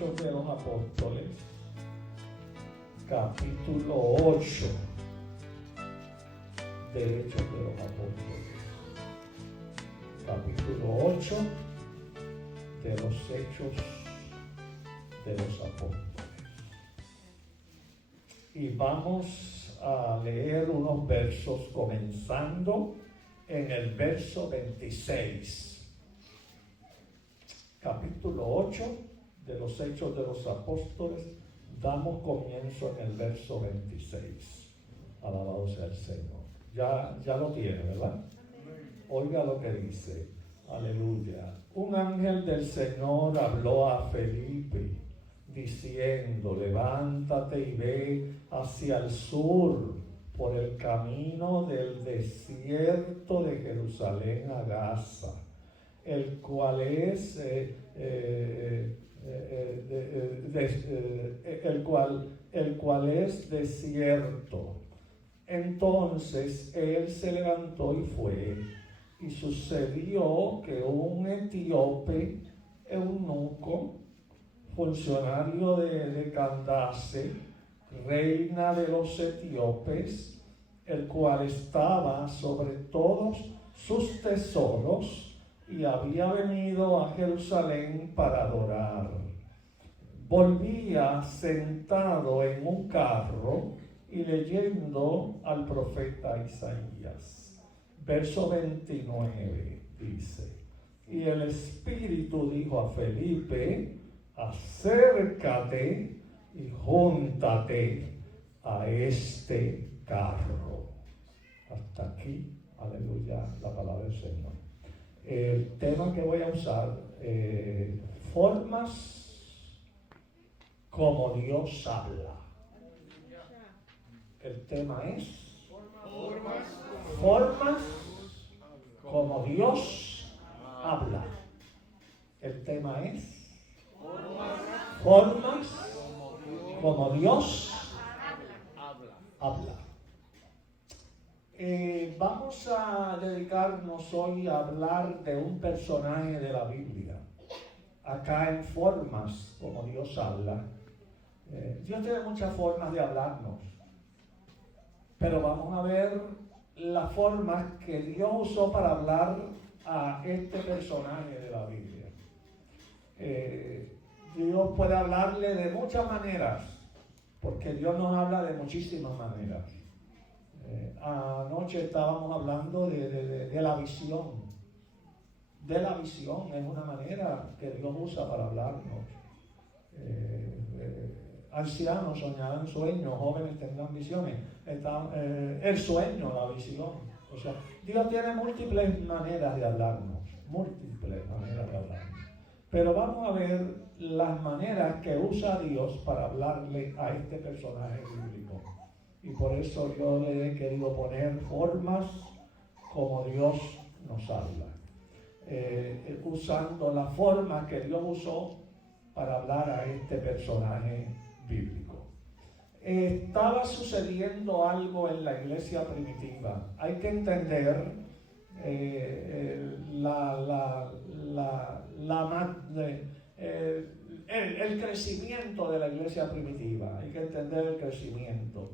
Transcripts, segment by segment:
Hechos de los Apóstoles, capítulo 8 de Hechos de los Apóstoles. Capítulo 8 de los Hechos de los Apóstoles. Y vamos a leer unos versos comenzando en el verso 26. Capítulo 8 de los Hechos de los Apóstoles, damos comienzo en el verso 26. Alabado sea el Señor. Ya lo tiene, ¿verdad? Oiga lo que dice. Aleluya. Un ángel del Señor habló a Felipe, diciendo: levántate y ve hacia el sur, por el camino del desierto de Jerusalén a Gaza, el cual es el cual es desierto. Entonces él se levantó y fue, y sucedió que un etíope eunuco, funcionario de Candace, reina de los etíopes, el cual estaba sobre todos sus tesoros, y había venido a Jerusalén para adorar, volvía sentado en un carro y leyendo al profeta Isaías. Verso 29 dice: y el Espíritu dijo a Felipe: acércate y júntate a este carro. Hasta aquí, aleluya, la palabra del Señor. El tema que voy a usar, formas como Dios habla. El tema es formas como Dios habla. El tema es formas como Dios habla. Vamos a dedicarnos hoy a hablar de un personaje de la Biblia. Acá en formas como Dios habla. Dios tiene muchas formas de hablarnos, pero vamos a ver las formas que Dios usó para hablar a este personaje de la Biblia. Dios puede hablarle de muchas maneras, porque Dios nos habla de muchísimas maneras. Anoche estábamos hablando de la visión. De la visión es una manera que Dios usa para hablarnos. Ancianos soñarán sueños, jóvenes tendrán visiones. El sueño, la visión. O sea, Dios tiene múltiples maneras de hablarnos. Múltiples maneras de hablarnos. Pero vamos a ver las maneras que usa Dios para hablarle a este personaje bíblico. Y por eso yo le he querido poner formas como Dios nos habla. Usando la forma que Dios usó para hablar a este personaje bíblico. Estaba sucediendo algo en la iglesia primitiva. Hay que entender el crecimiento de la iglesia primitiva. Hay que entender el crecimiento.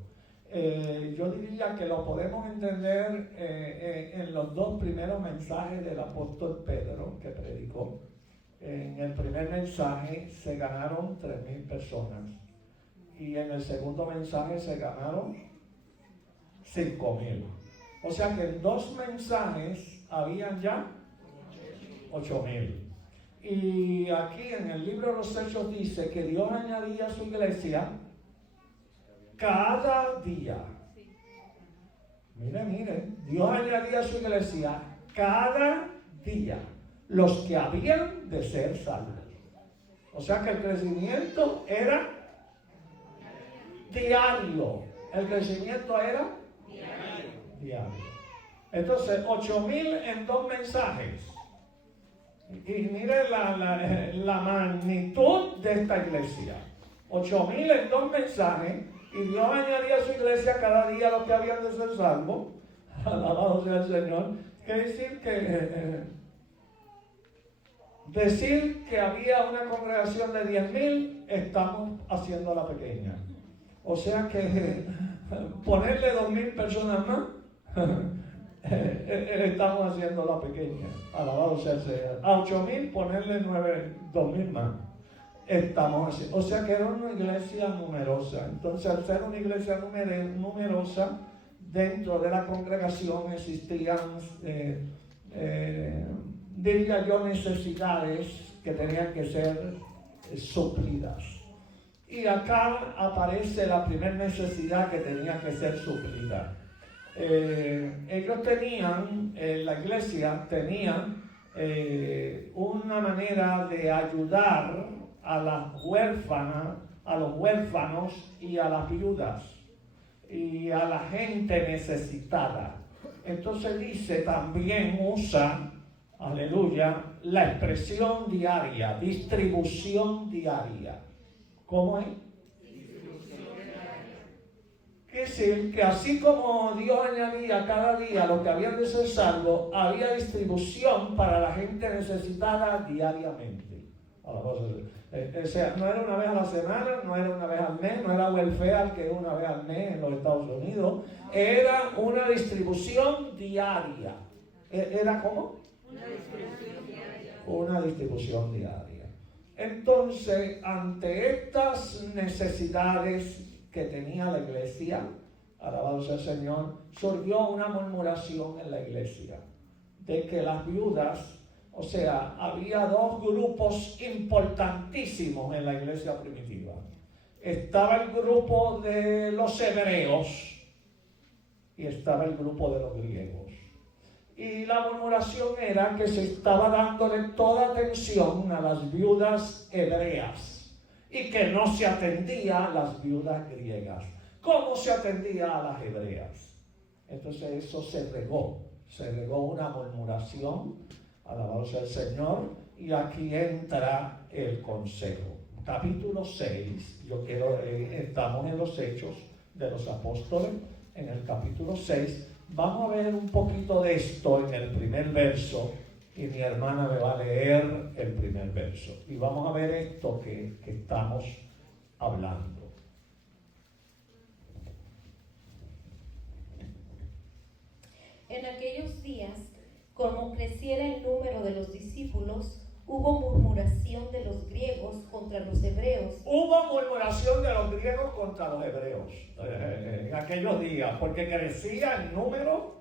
Yo diría que lo podemos entender en los dos primeros mensajes del apóstol Pedro que predicó. En el primer mensaje se ganaron 3,000 personas y en el segundo mensaje se ganaron 5,000. O sea que en dos mensajes habían ya 8,000. Y aquí en el libro de los Hechos dice que Dios añadía a su iglesia cada día. Mire, Dios añadía a su iglesia cada día los que habían de ser salvos. O sea que el crecimiento era diario. El crecimiento era diario. Entonces, 8,000 en dos mensajes. Y mire la magnitud de esta iglesia. 8,000 en dos mensajes. Y Dios añadía a su iglesia cada día los que habían de ser salvos. Alabado sea el Señor. Quiere decir que decir que había una congregación de 10,000, estamos haciéndola pequeña. O sea que ponerle 2,000 personas más, estamos haciéndola pequeña. Alabado sea el Señor. A 8,000 ponerle 2,000 más. Estamos haciendo. O sea que era una iglesia numerosa. Entonces, al ser una iglesia numerosa, dentro de la congregación existían, diría yo, necesidades que tenían que ser suplidas. Y acá aparece la primera necesidad que tenía que ser suplida. Ellos tenían, la iglesia tenía una manera de ayudar a las huérfanas, a los huérfanos y a las viudas y a la gente necesitada. Entonces dice, también usa, aleluya, la expresión diaria, distribución diaria. ¿Cómo es? Es decir, que así como Dios añadía cada día lo que habían de ser salvos, había distribución para la gente necesitada diariamente. O sea, no era una vez a la semana, no era una vez al mes, no era welfare que es una vez al mes en los Estados Unidos, era una distribución diaria. ¿Era cómo? Una distribución diaria. Una distribución diaria. Entonces, ante estas necesidades que tenía la iglesia, alabado sea el Señor, surgió una murmuración en la iglesia de que las viudas, o sea, había dos grupos importantísimos en la iglesia primitiva. Estaba el grupo de los hebreos y estaba el grupo de los griegos. Y la murmuración era que se estaba dándole toda atención a las viudas hebreas y que no se atendía a las viudas griegas. ¿Cómo se atendía a las hebreas? Entonces eso se regó una murmuración. Alabado sea el Señor, y aquí entra el consejo. Capítulo 6, estamos en los Hechos de los Apóstoles, en el capítulo 6, vamos a ver un poquito de esto en el primer verso, y mi hermana me va a leer el primer verso, y vamos a ver esto que estamos hablando. En aquellos días, como creciera el número de los discípulos, hubo murmuración de los griegos contra los hebreos. Hubo murmuración de los griegos contra los hebreos en aquellos días, porque crecía el número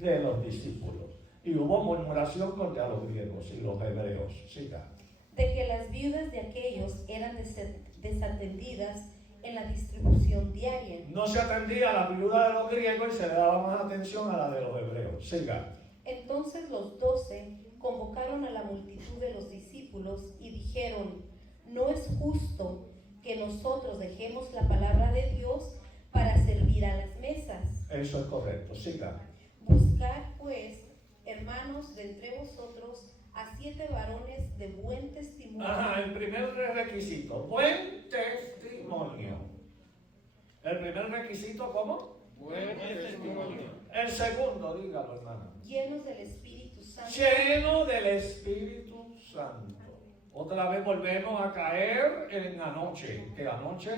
de los discípulos. Y hubo murmuración contra los griegos y los hebreos. Siga. De que las viudas de aquellos eran desatendidas en la distribución diaria. No se atendía a la viuda de los griegos y se le daba más atención a la de los hebreos. Siga. Entonces los 12 convocaron a la multitud de los discípulos y dijeron: no es justo que nosotros dejemos la palabra de Dios para servir a las mesas. Eso es correcto, siga. Buscad pues, hermanos, de entre vosotros a 7 varones de buen testimonio. El primer requisito, buen testimonio. El primer requisito, ¿cómo? Buen testimonio. El segundo, dígalo, hermano. Llenos del Espíritu Santo. Lleno del Espíritu Santo. Otra vez volvemos a caer en anoche, que anoche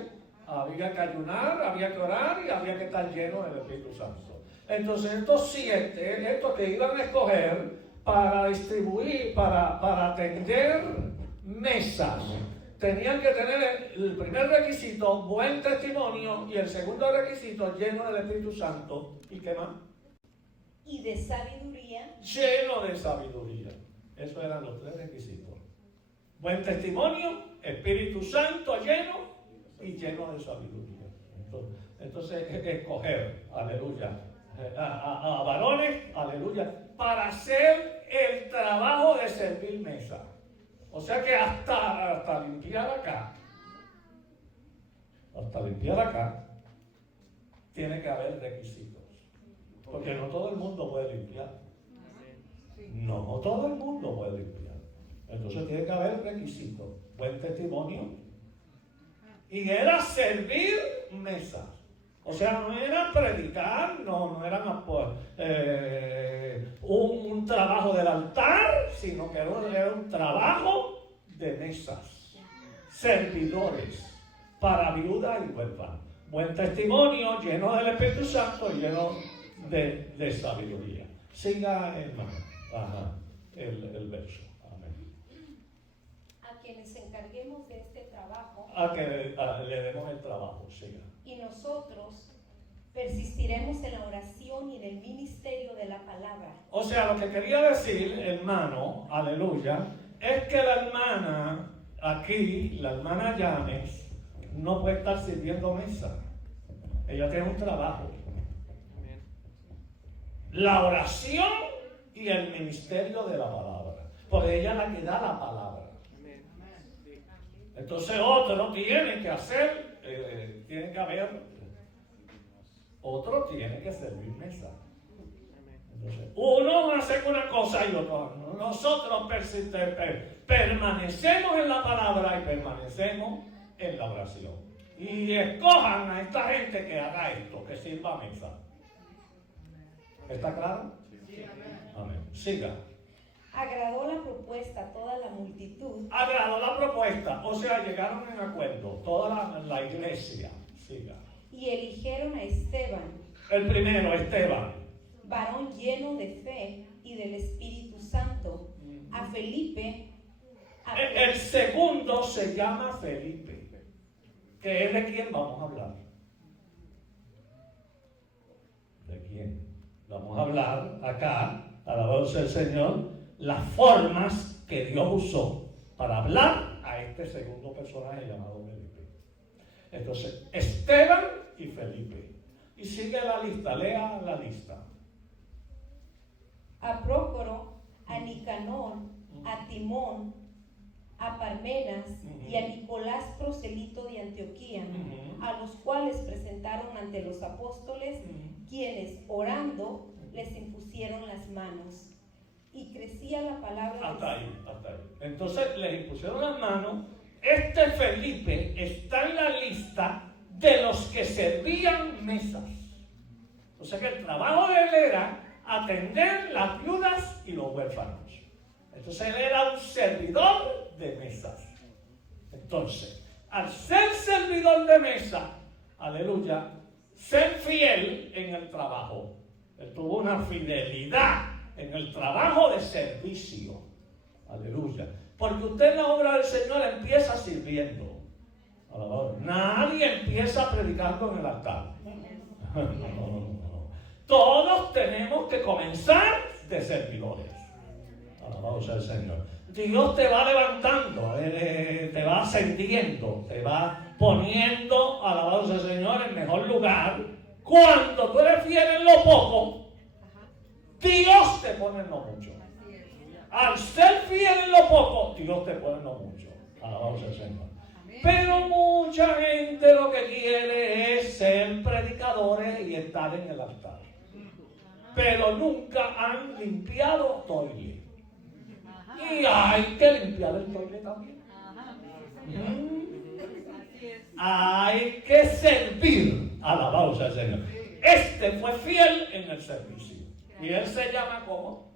había que ayunar, había que orar y había que estar lleno del Espíritu Santo. Entonces estos 7, estos que iban a escoger para distribuir, para atender mesas, tenían que tener el primer requisito, buen testimonio, y el segundo requisito, lleno del Espíritu Santo. ¿Y qué más? Y de sabiduría. Lleno de sabiduría. Esos eran los 3 requisitos. Buen testimonio, Espíritu Santo lleno y lleno de sabiduría. Entonces escoger, aleluya, a varones, aleluya, para hacer el trabajo de servir mesa. O sea que hasta limpiar acá, tiene que haber requisitos. Porque no todo el mundo puede limpiar. No todo el mundo puede limpiar. Entonces tiene que haber requisitos. Buen testimonio. Y era servir mesas. O sea, no era predicar, no era un trabajo del altar, sino que era un trabajo mesas, servidores para viudas y huérfanos. Buen testimonio, lleno del Espíritu Santo, lleno de sabiduría. Siga, hermano, el verso. Amén. A quienes encarguemos de este trabajo, A que le demos el trabajo, siga. y nosotros persistiremos en la oración y en el ministerio de la palabra. O sea, lo que quería decir, hermano, aleluya, es que la hermana aquí, la hermana Llanes, no puede estar sirviendo mesa. Ella tiene un trabajo. La oración y el ministerio de la palabra. Porque ella es la que da la palabra. Entonces otro tiene que hacer, tiene que haber, otro tiene que servir mesa. Entonces, uno hace una cosa y otro no. Nosotros permanecemos en la palabra y permanecemos en la oración. Y escojan a esta gente que haga esto, que sirva mesa. ¿Está claro? Sí. Amén. Siga. Agradó la propuesta a toda la multitud, Agradó la propuesta, o sea, llegaron en acuerdo, toda la iglesia. Siga. y eligieron a Esteban, El primero, Esteban. varón lleno de fe y del Espíritu Santo, a Felipe, El segundo se llama Felipe, que es de quién vamos a hablar. ¿De quién? Vamos a hablar acá, alabado sea el Señor, las formas que Dios usó para hablar a este segundo personaje llamado Felipe. Entonces, Esteban y Felipe. Y sigue la lista, lea la lista. a Prócoro, a Nicanor, a Timón, a Parmenas y a Nicolás, proselito de Antioquía, a los cuales presentaron ante los apóstoles, quienes, orando, les impusieron las manos. Y crecía la palabra. Hasta ahí. Entonces les impusieron las manos. Este Felipe está en la lista de los que servían mesas. O sea que el trabajo de él era atender las viudas y los huérfanos. Entonces él era un servidor de mesas. Entonces, al ser servidor de mesa, aleluya, ser fiel en el trabajo. Él tuvo una fidelidad en el trabajo de servicio. Aleluya. Porque usted en la obra del Señor empieza sirviendo. Alabado. Nadie empieza predicando en el altar. No. Todos tenemos que comenzar de servidores. Alabado sea el Señor. Dios te va levantando, te va ascendiendo, te va poniendo, alabado sea el Señor, en mejor lugar. Cuando tú eres fiel en lo poco, Dios te pone en lo mucho. Al ser fiel en lo poco, Dios te pone en lo mucho. Alabado sea el Señor. Pero mucha gente lo que quiere es ser predicadores y estar en el altar. Pero nunca han limpiado toile. Y hay que limpiar el toile también. Hay que servir. Alabado sea el Señor. Este fue fiel en el servicio. Y él se llama ¿cómo?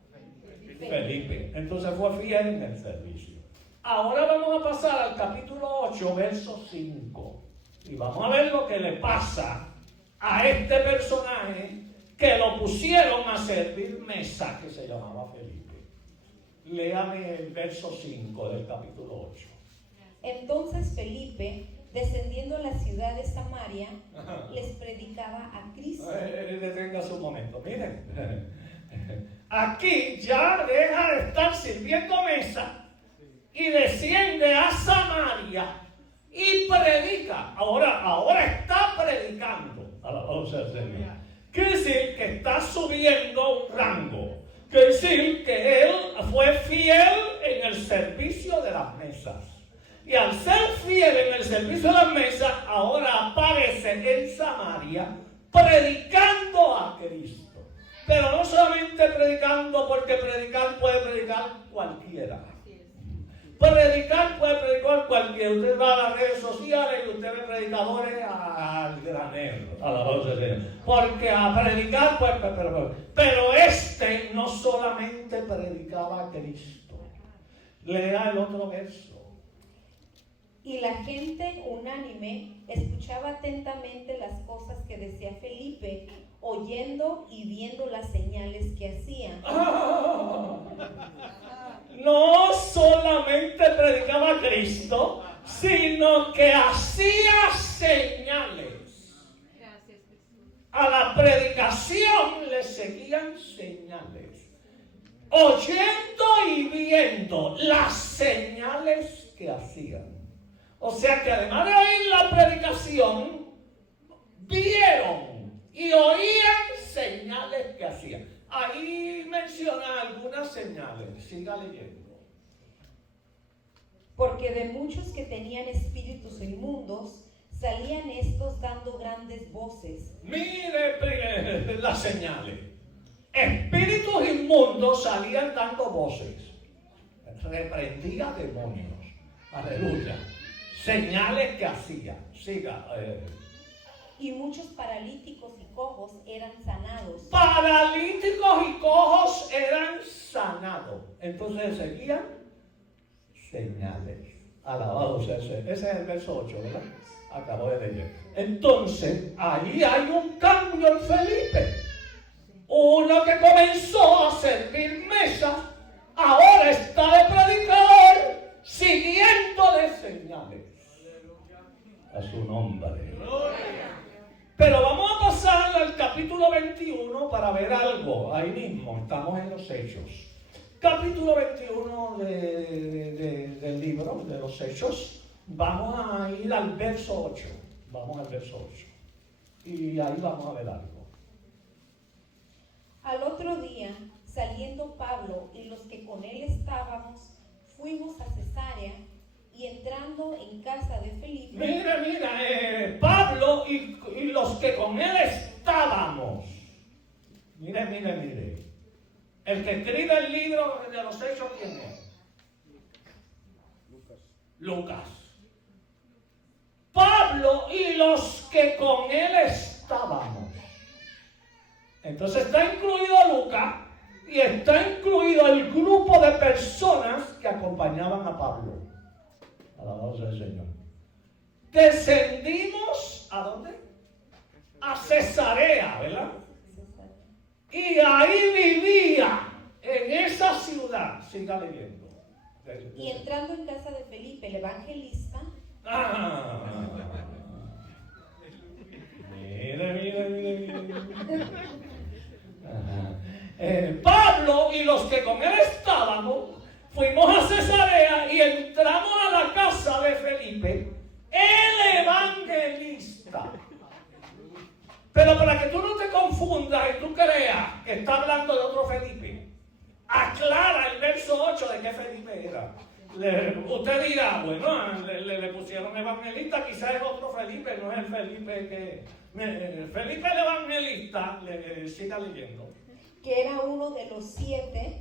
Felipe. Entonces fue fiel en el servicio. Ahora vamos a pasar al capítulo 8, verso 5. Y vamos a ver lo que le pasa a este personaje que lo pusieron a servir mesa, que se llamaba Felipe. Léame el verso 5 del capítulo 8. Entonces Felipe, descendiendo a la ciudad de Samaria, les predicaba a Cristo. Deténgase un momento, miren. Aquí ya deja de estar sirviendo mesa y desciende a Samaria y predica. Ahora está predicando. Alabado sea el Señor. Quiere decir que está subiendo un rango. Quiere decir que él fue fiel en el servicio de las mesas. Y al ser fiel en el servicio de las mesas, ahora aparece en Samaria predicando a Cristo. Pero no solamente predicando, porque predicar puede predicar cualquiera. Predicar puede predicar cualquiera. Usted va a las redes sociales y usted ve predicadores al granero. Alabado sea el Señor. Porque a predicar, pues, pero este no solamente predicaba a Cristo. Lea el otro verso. Y la gente unánime escuchaba atentamente las cosas que decía Felipe, oyendo y viendo las señales que hacía. No solamente predicaba a Cristo, sino que hacía señales. A la predicación le seguían señales, oyendo y viendo las señales que hacían. O sea que además de oír la predicación, vieron y oían señales que hacían. Ahí menciona algunas señales, siga leyendo. Porque de muchos que tenían espíritus inmundos, salían estos dando grandes voces. Mire las señales. Espíritus inmundos salían dando voces. Reprendía demonios. Aleluya. Señales que hacía. Siga. Y muchos paralíticos y cojos eran sanados. Paralíticos y cojos eran sanados. Entonces seguían señales. Alabado sea el Señor. Ese es el verso 8, ¿verdad? Acabo de leer. Entonces, ahí hay un cambio en Felipe. Uno que comenzó a servir mesas, ahora está de predicador, siguiéndole señales. A su nombre. Pero vamos a pasar al capítulo 21 para ver algo. Ahí mismo, estamos en los Hechos. Capítulo 21 del libro de los Hechos. Vamos a ir al verso 8. Vamos al verso 8. Y ahí vamos a ver algo. Al otro día, saliendo Pablo y los que con él estábamos, fuimos a Cesarea, y entrando en casa de Felipe. Mira, Pablo y los que con él estábamos. Mire. El que escribe el libro de los Hechos, ¿quién es? Lucas. Pablo y los que con él estábamos. Entonces está incluido Lucas y está incluido el grupo de personas que acompañaban a Pablo. Alabado sea el Señor. Descendimos, ¿a dónde? A Cesarea, ¿verdad? Y ahí vivía, en esa ciudad. Siga leyendo. Y entrando en casa de Felipe, el evangelista. Mire. Pablo y los que con él estábamos, fuimos a Cesarea y entramos a la casa de Felipe, el evangelista. Pero para que tú no te confundas y tú creas que está hablando de otro Felipe, aclara el verso 8 de qué Felipe era. Usted dirá, bueno, le pusieron evangelista, quizás es otro Felipe, no es el Felipe que... Felipe el evangelista, siga leyendo. Que era uno de los 7,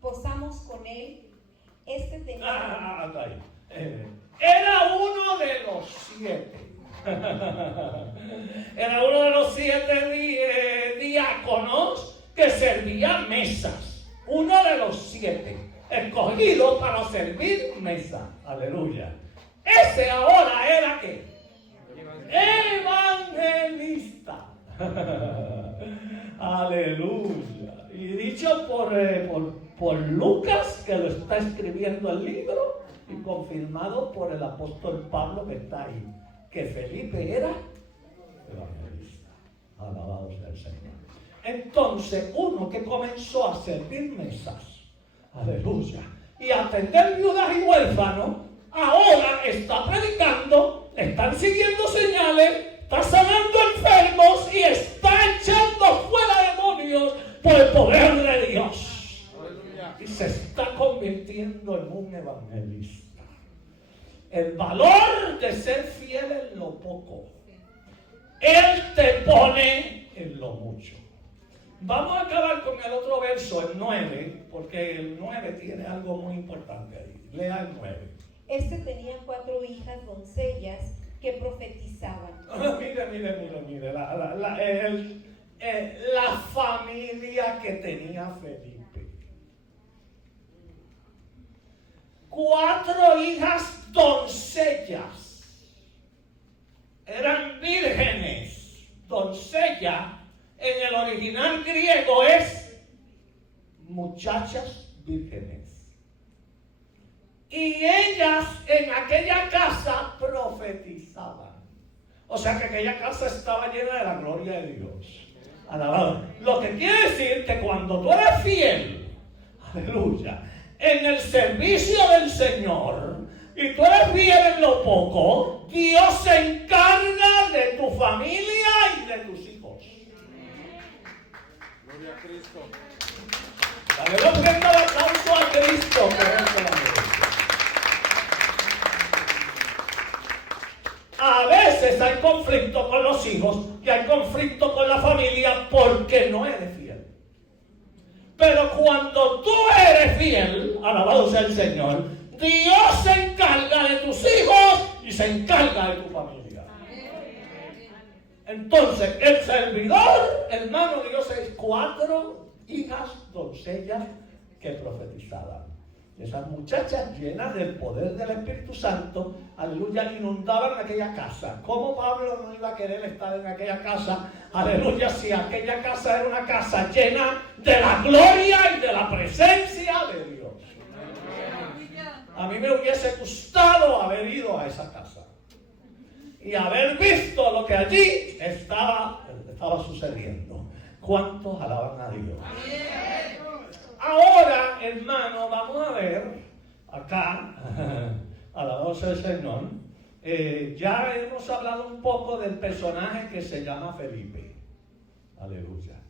posamos con él. Este tenía... Hasta ahí. Era uno de los 7. Era uno de los 7 diáconos que servía mesas. Uno de los 7, escogido para servir mesa. Aleluya. Ese ahora era ¿qué? Evangelista. Aleluya. Y dicho por Lucas, que lo está escribiendo el libro, y confirmado por el apóstol Pablo, que está ahí, que Felipe era evangelista. Alabado sea el Señor. Entonces, uno que comenzó a servir mesas, aleluya, y a atender viudas y huérfanos, ahora está predicando, le están siguiendo señales, está sanando enfermos y está echando fuera demonios por el poder de Dios. Y se está convirtiendo en un evangelista. El valor de ser fiel en lo poco. Él te pone en lo mucho. Vamos a acabar con el otro verso, el 9, porque el 9 tiene algo muy importante ahí. Lea el 9. Este tenía 4 hijas doncellas que profetizaban. Mire. La familia que tenía Felipe. 4 hijas doncellas. Eran vírgenes. Doncella en el original griego es muchachas vírgenes. Y ellas en aquella casa profetizaban. O sea que aquella casa estaba llena de la gloria de Dios. Alabado. Lo que quiere decir que cuando tú eres fiel, aleluya, en el servicio del Señor, y tú eres fiel en lo poco, Dios se encarga de tu familia y de tus hijos. Gloria a Cristo. Dale la ofrenda de aplauso a Cristo, que es el que la merece. A veces hay conflicto con los hijos y hay conflicto con la familia porque no eres fiel. Pero cuando tú eres fiel, alabado sea el Señor, Dios se encarga de tus hijos y se encarga de tu familia. Entonces, el servidor, hermano, dio 4 hijas doncellas que profetizaban. Esas muchachas llenas del poder del Espíritu Santo, aleluya, inundaban aquella casa. ¿Cómo Pablo no iba a querer estar en aquella casa? Aleluya, si aquella casa era una casa llena de la gloria y de la presencia de Dios. A mí me hubiese gustado haber ido a esa casa y haber visto lo que allí estaba sucediendo. ¿Cuántos alaban a Dios? Ahora, hermano, vamos a ver acá, alabado sea el Señor, ya hemos hablado un poco del personaje que se llama Felipe, aleluya.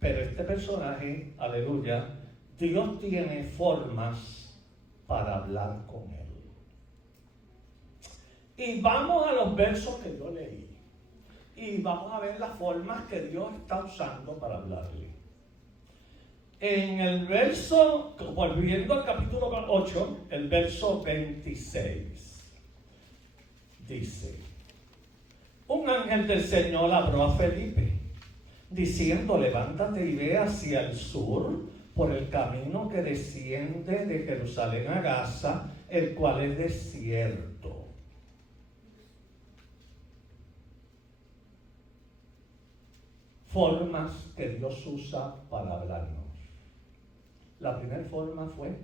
Pero este personaje, aleluya, Dios tiene formas para hablar con él. Y vamos a los versos que yo leí. Y vamos a ver las formas que Dios está usando para hablarle. En el verso, volviendo al capítulo 8, el verso 26, dice: un ángel del Señor habló a Felipe, diciendo: levántate y ve hacia el sur, por el camino que desciende de Jerusalén a Gaza, el cual es desierto. Formas que Dios usa para hablarnos. La primera forma fue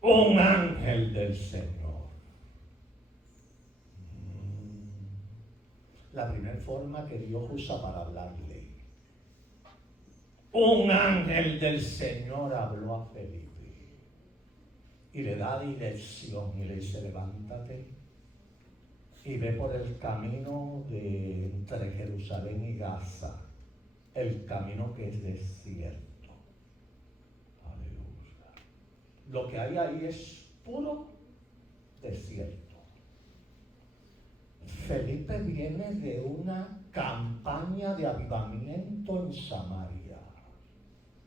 un ángel del Señor. La primera forma que Dios usa para hablarle. Un ángel del Señor habló a Felipe y le da dirección y le dice: levántate y ve por el camino de entre Jerusalén y Gaza, el camino que es desierto. Aleluya. Lo que hay ahí es puro desierto. Felipe viene de una campaña de avivamiento en Samaria.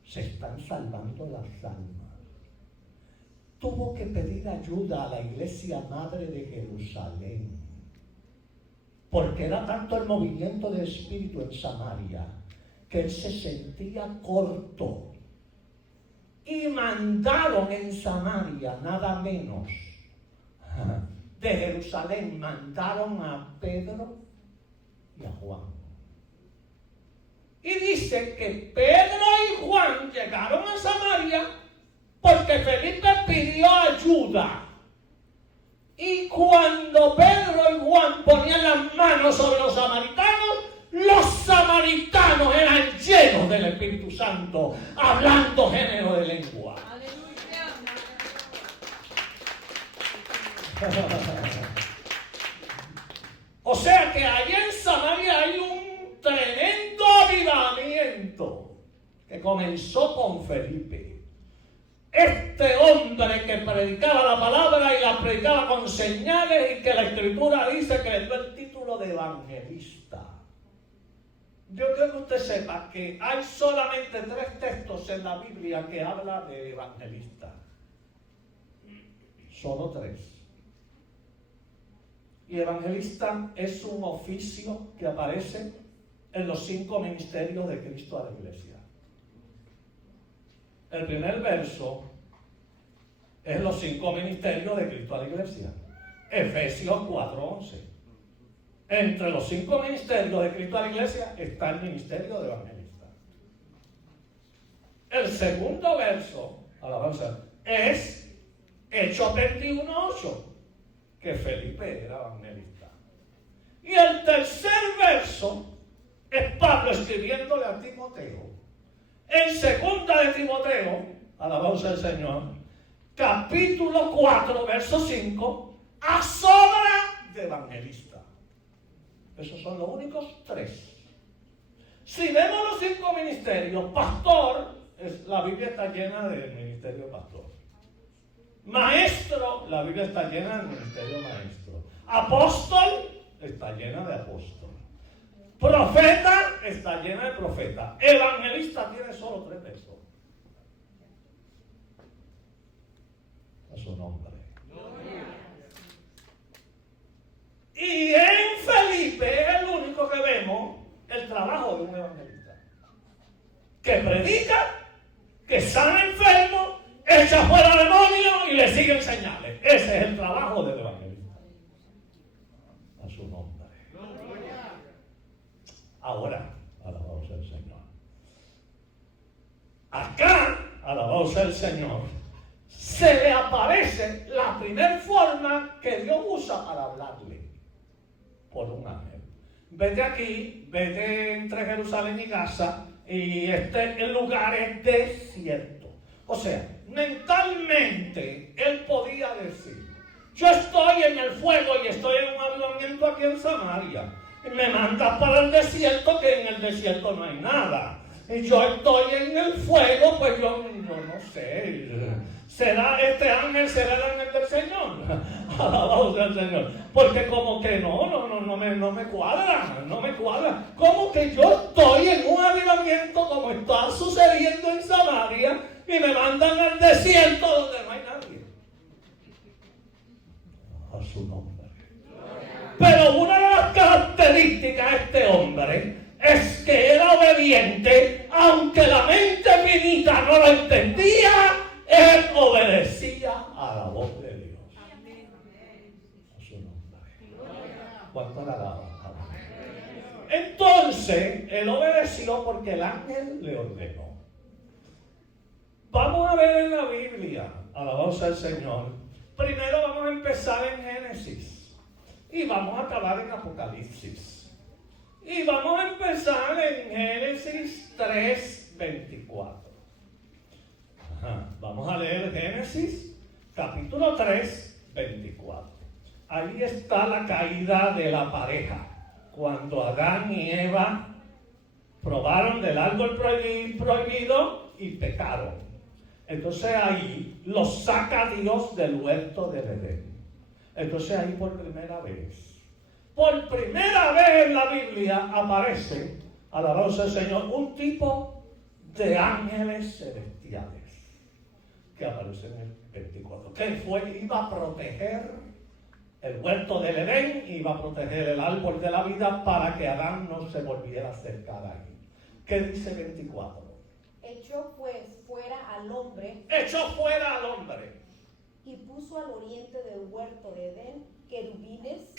Se están salvando las almas. Tuvo que pedir ayuda a la iglesia madre de Jerusalén, porque era tanto el movimiento del Espíritu en Samaria que él se sentía corto. Y mandaron en Samaria, nada menos, de Jerusalén, mandaron a Pedro y a Juan. Y dice que Pedro y Juan llegaron a Samaria porque Felipe pidió ayuda. Y cuando Pedro y Juan ponían las manos sobre los samaritanos eran llenos del Espíritu Santo, hablando género de lengua. O sea que ahí en Samaria hay un tremendo avivamiento que comenzó con Felipe. Este hombre que predicaba la palabra y la predicaba con señales, y que la Escritura dice que le dio el título de evangelista. Yo quiero que usted sepa que hay solamente 3 textos en la Biblia que habla de evangelista. Solo 3. Y evangelista es un oficio que aparece en los 5 ministerios de Cristo a la iglesia. El primer verso Es los 5 ministerios de Cristo a la iglesia. Efesios 4:11. Entre los 5 ministerios de Cristo a la iglesia está el ministerio de evangelista. El segundo verso, alabanza, es Hechos 21:8, que Felipe era evangelista. Y el tercer verso es Pablo escribiéndole a Timoteo. En segunda de Timoteo, alabanza del Señor, capítulo 4, verso 5, a sobra de evangelista. Esos son los únicos 3. Si vemos los 5 ministerios, pastor, la Biblia está llena del ministerio de pastor. Maestro, la Biblia está llena del ministerio maestro. Apóstol, está llena de apóstol. Profeta, está llena de profeta. Evangelista tiene solo 3 versos. A su nombre. Y en Felipe es el único que vemos el trabajo de un evangelista. Que predica, que sana enfermos, echa fuera demonios y le siguen señales. Ese es el trabajo del evangelista. A su nombre. Ahora, alabado sea el Señor. Acá, alabado sea el Señor, se le aparece la primera forma que Dios usa para hablarle. Por un ángel. Vete aquí, vete entre Jerusalén y Gaza, y el lugar es desierto. O sea, mentalmente él podía decir: yo estoy en el fuego y estoy en un avivamiento aquí en Samaria. Y me mandas para el desierto, que en el desierto no hay nada. Y yo estoy en el fuego, pues yo no sé. ¿Será este ángel, será el ángel del Señor? Alabado sea el Señor. Porque como que no me cuadra, no me cuadra. Como que yo estoy en un avivamiento como está sucediendo en Samaria y me mandan al desierto donde no hay nadie. A su nombre. Pero una de las características de este hombre es que era obediente, aunque la mente finita no lo entendía. Él obedecía a la voz de Dios. A su nombre. ¿Cuánto le alaba? Entonces, él obedeció porque el ángel le ordenó. Vamos a ver en la Biblia, alabado sea el Señor. Primero vamos a empezar en Génesis. Y vamos a acabar en Apocalipsis. Y vamos a empezar en Génesis 3:24. Vamos a leer Génesis capítulo 3:24. Ahí está la caída de la pareja. Cuando Adán y Eva probaron del árbol prohibido y pecaron. Entonces ahí los saca Dios del huerto del Edén. Entonces ahí por primera vez en la Biblia aparece, alabado sea el Señor, un tipo de ángeles celestiales que aparece en el 24, que iba a proteger el huerto del Edén, iba a proteger el árbol de la vida para que Adán no se volviera a acercar ahí. ¿Qué dice 24? Echó pues fuera al hombre y puso al oriente del huerto de Edén querubines.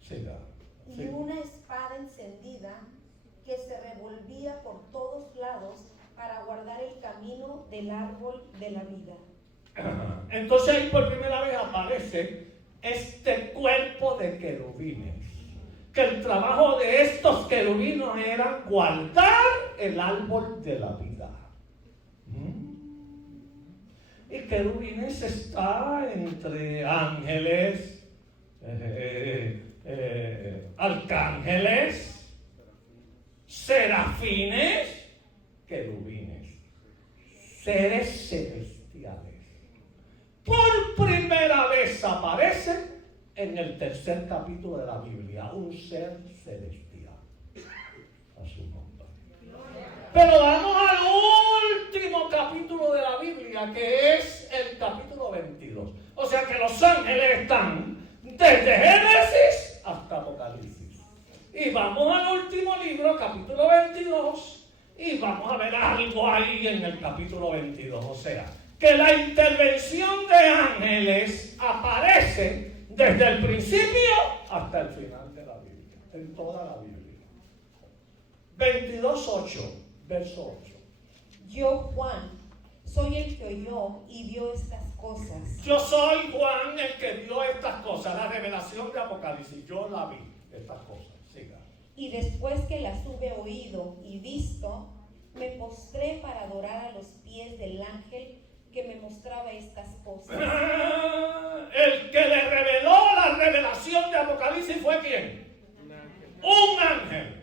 Siga. Y una espada encendida que se revolvía por todos lados para guardar el camino del árbol de la vida. Entonces ahí por primera vez aparece este cuerpo de querubines. Que el trabajo de estos querubines era guardar el árbol de la vida. Y querubines está entre ángeles, arcángeles, serafines, querubines, seres celestiales. Por primera vez aparece en el 3er capítulo de la Biblia un ser celestial. A su nombre. Pero vamos al último capítulo de la Biblia, que es el capítulo 22. O sea que los ángeles están desde Génesis hasta Apocalipsis. Y vamos al último libro, capítulo 22, Y vamos a ver algo ahí en el capítulo 22. O sea, que la intervención de ángeles aparece desde el principio hasta el final de la Biblia, en toda la Biblia. 22:8, verso 8. Yo, Juan, soy el que oyó y vio estas cosas. Yo soy Juan el que vio estas cosas, la revelación de Apocalipsis. Yo la vi, estas cosas. Siga. Y después que las hube oído y visto, me postré para adorar a los pies del ángel que me mostraba estas cosas. El que le reveló la revelación de Apocalipsis fue ¿quién? Un ángel.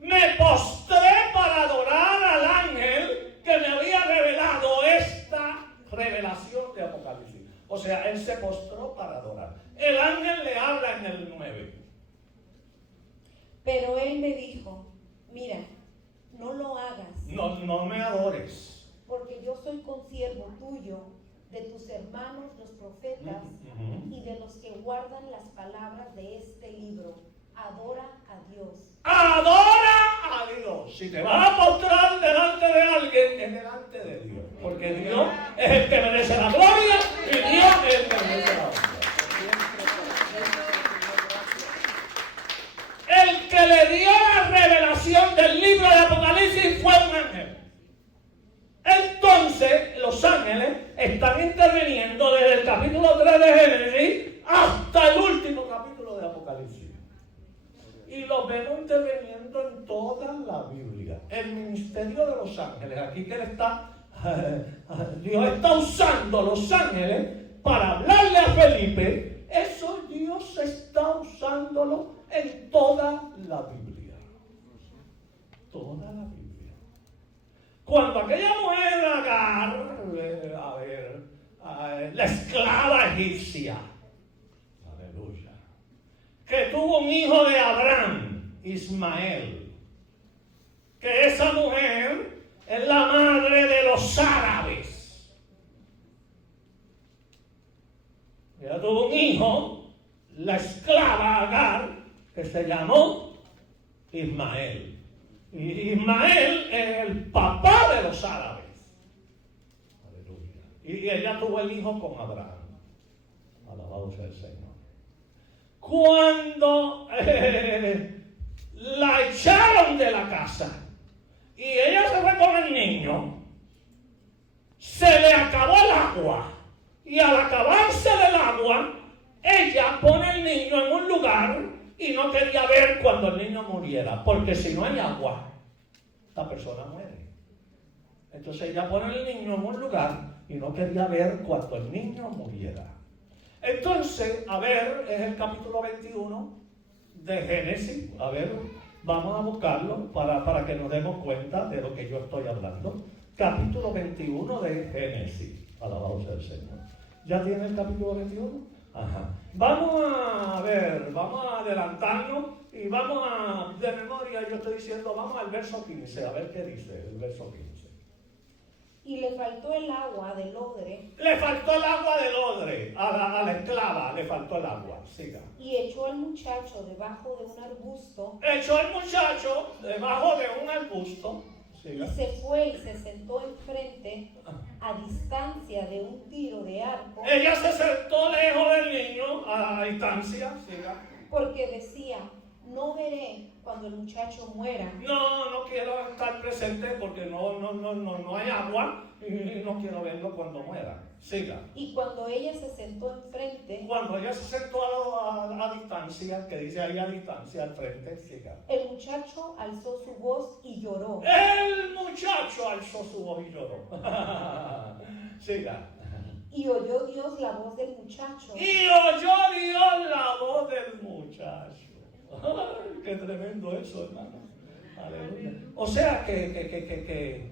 Me postré para adorar al ángel que me había revelado esta revelación de Apocalipsis. O sea, él se postró para adorar. El ángel le habla en el 9. Pero él me dijo, mira, no lo hagas. No me adores. Porque yo soy consiervo tuyo, de tus hermanos los profetas y de los que guardan las palabras de este libro. Adora a Dios. Adora a Dios. Si te vas a postrar delante de alguien, es delante de Dios. Porque Dios es el que merece la gloria y Dios es el que merece la honra. El que le dio la revelación del libro de Apocalipsis fue un ángel. Entonces, los ángeles están interviniendo desde el capítulo 3 de Génesis hasta el último capítulo de Apocalipsis. Y los vemos interviniendo en toda la Biblia. El ministerio de los ángeles, aquí que Dios está usando los ángeles para hablarle a Felipe. Eso Dios está usándolo en toda la Biblia. Toda la Biblia. Cuando aquella mujer Agar, la esclava egipcia, aleluya, que tuvo un hijo de Abraham, Ismael, que esa mujer es la madre de los árabes. Ella tuvo un hijo, la esclava Agar, que se llamó Ismael. Y Ismael es el papá de los árabes. Aleluya. Y ella tuvo el hijo con Abraham. Alabado sea el Señor. Cuando la echaron de la casa y ella se fue con el niño, se le acabó el agua. Y al acabarse del agua, ella pone el niño en un lugar y no quería ver cuando el niño muriera, porque si no hay agua, la persona muere. Entonces ella pone el niño en un lugar y no quería ver cuando el niño muriera. Entonces, a ver, es el capítulo 21 de Génesis. A ver, vamos a buscarlo para que nos demos cuenta de lo que yo estoy hablando. Capítulo 21 de Génesis. Alabado sea el Señor. ¿Ya tiene el capítulo 21? Ajá. Vamos a ver, vamos a adelantarnos y vamos a, de memoria yo estoy diciendo, vamos al verso 15, a ver qué dice el verso 15. Y le faltó el agua del odre. Le faltó el agua del odre, a la esclava le faltó el agua, siga. Y echó al muchacho debajo de un arbusto. Echó al muchacho debajo de un arbusto, siga. Y se fue y se sentó enfrente, a distancia de un tiro de arco. Ella se sentó lejos del niño, a distancia, siga. Porque decía, no veré cuando el muchacho muera. No quiero estar presente porque no hay agua y no quiero verlo cuando muera. Siga. Y cuando ella se sentó enfrente, Cuando ella se sentó a distancia, que dice ahí a distancia, al frente, siga. el muchacho alzó su voz y lloró. El muchacho alzó su voz y lloró. Siga. Y oyó Dios la voz del muchacho. Y oyó Dios la voz del muchacho. Ay, qué tremendo eso, hermano. Aleluya. O sea que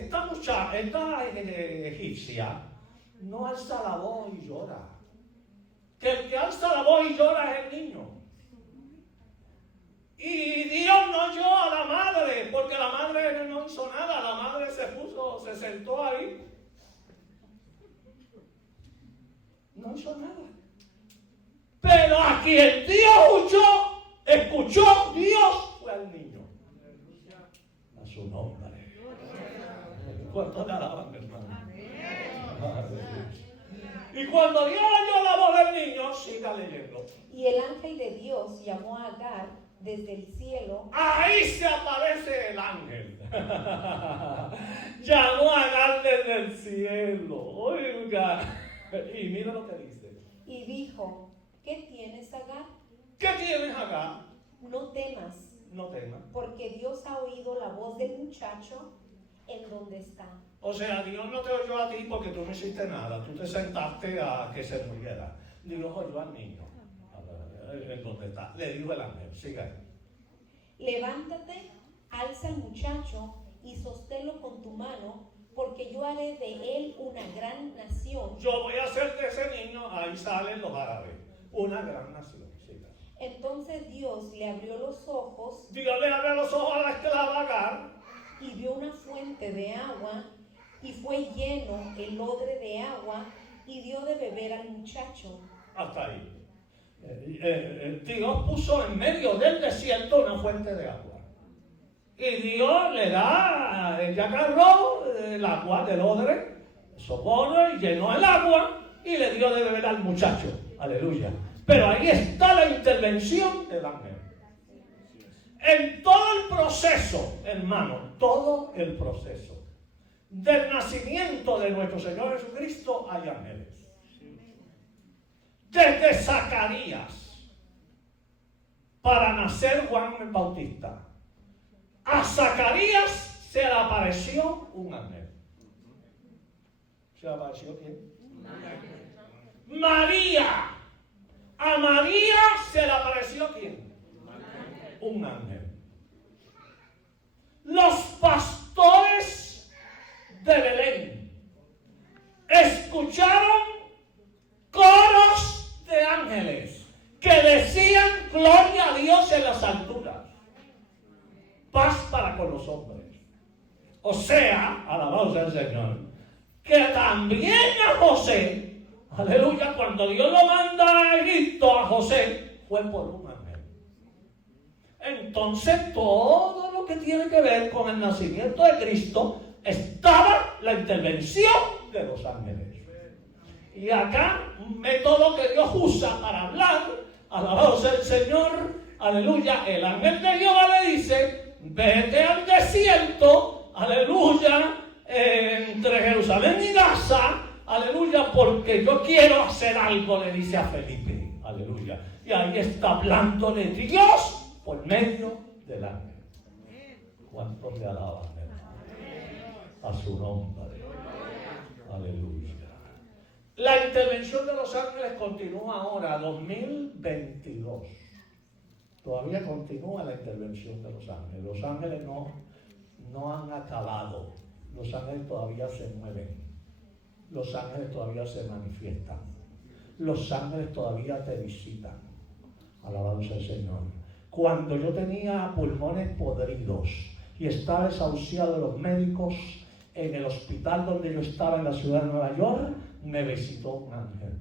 esta muchacha, esta egipcia, no alza la voz y llora. Que el que alza la voz y llora es el niño. Y Dios no oyó a la madre, porque la madre no hizo nada. La madre se sentó ahí. No hizo nada. Pero a quien Dios escuchó Dios fue al niño. su nombre. ¿Cuánto le alaban, hermano? Y cuando Dios oyó la voz del niño, siga leyendo. Y el ángel de Dios llamó a Agar desde el cielo. Ahí se aparece el ángel. Llamó a Agar desde el cielo. Oiga. Y mira lo que dice. Y dijo, ¿qué tienes, Agar? ¿Qué tienes acá? No temas, No temas. porque Dios ha oído la voz del muchacho en donde está. O sea, Dios no te oyó a ti porque tú no hiciste nada. Tú te sentaste a que se muriera. Dios oyó al niño. En donde está. Le dijo el ángel. Siga. Levántate, alza al muchacho y sosténlo con tu mano, porque yo haré de él una gran nación. Yo voy a hacer de ese niño, ahí salen los árabes, una gran nación. Siga. Entonces Dios le abrió los ojos Dios le abre los ojos a la esclava Agar. y vio una fuente de agua, y fue lleno el odre de agua, y dio de beber al muchacho. Hasta ahí. Dios puso en medio del desierto una fuente de agua. Y Dios le da, ella agarró el agua del odre, socorro, y llenó el agua y le dio de beber al muchacho. Aleluya. Pero ahí está la intervención del ángel. En todo el proceso, hermano, todo el proceso del nacimiento de nuestro Señor Jesucristo hay ángeles. Desde Zacarías, para nacer Juan el Bautista, a Zacarías se le apareció un ángel. ¿Se le apareció quién? María. A María se le apareció quién? Un ángel. Los pastores de Belén escucharon coros de ángeles que decían gloria a Dios en las alturas, paz para con los hombres. O sea, alabado sea el Señor, que también a José, aleluya, cuando Dios lo manda a Egipto a José, fue por un ángel. Entonces todo lo que tiene que ver con el nacimiento de Cristo estaba la intervención de los ángeles. Y acá un método que Dios usa para hablar, alabado sea el Señor, aleluya, el ángel de Jehová le dice, vete al desierto, aleluya, entre Jerusalén y Gaza, aleluya, porque yo quiero hacer algo, le dice a Felipe, aleluya. Y ahí está hablándole Dios por medio del ángel. ¿Cuántos le alaban a su nombre? Aleluya. La intervención de los ángeles continúa ahora, 2022. Todavía continúa la intervención de los ángeles. Los ángeles no han acabado. Los ángeles todavía se mueven. Los ángeles todavía se manifiestan. Los ángeles todavía te visitan. Alabado sea el Señor. Cuando yo tenía pulmones podridos y estaba desahuciado de los médicos en el hospital donde yo estaba en la ciudad de Nueva York, me visitó un ángel.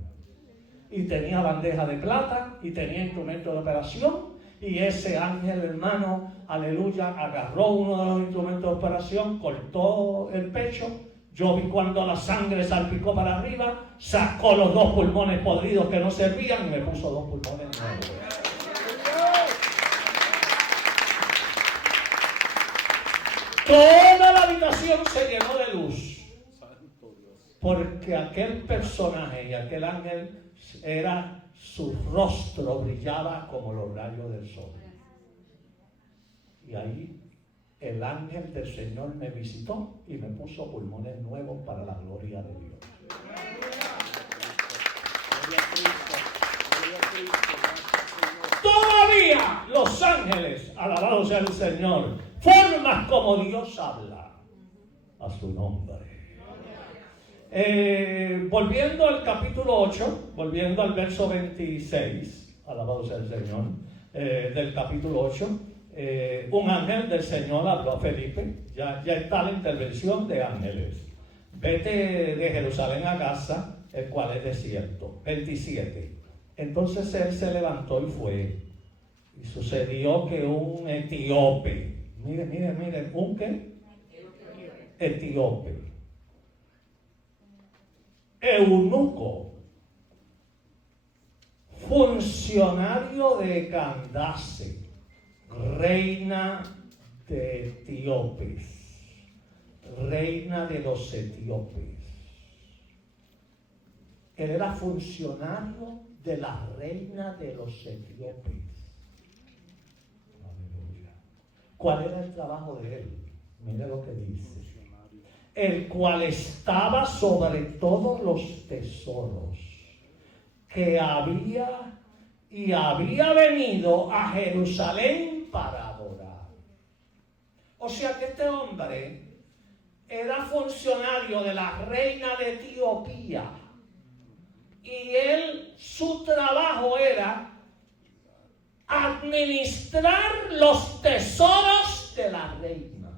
Y tenía bandeja de plata y tenía instrumento de operación. Y ese ángel, hermano, aleluya, agarró uno de los instrumentos de operación, cortó el pecho. Yo vi cuando la sangre salpicó para arriba, sacó los dos pulmones podridos que no servían y me puso dos pulmones nuevos. Toda la habitación se llenó de luz. Porque aquel personaje y aquel ángel era, su rostro brillaba como los rayos del sol. Y ahí el ángel del Señor me visitó y me puso pulmones nuevos para la gloria de Dios. Todavía los ángeles, alabado sea el Señor, formas como Dios habla a su nombre. Volviendo al capítulo 8, volviendo al verso 26, alabado sea el Señor, del capítulo 8, un ángel del Señor habló a Felipe. Ya está la intervención de ángeles. Vete de Jerusalén a Gaza, el cual es desierto. 27. Entonces él se levantó y fue. Y sucedió que un etíope, Miren, ¿un qué? Etíope. Eunuco. Funcionario de Candace, reina de etíopes, reina de los etíopes. Él era funcionario de la reina de los etíopes. Aleluya. ¿Cuál era el trabajo de él? Mire lo que dice. El cual estaba sobre todos los tesoros que había venido a Jerusalén para adorar. O sea que este hombre era funcionario de la reina de Etiopía y su trabajo era administrar los tesoros de la reina.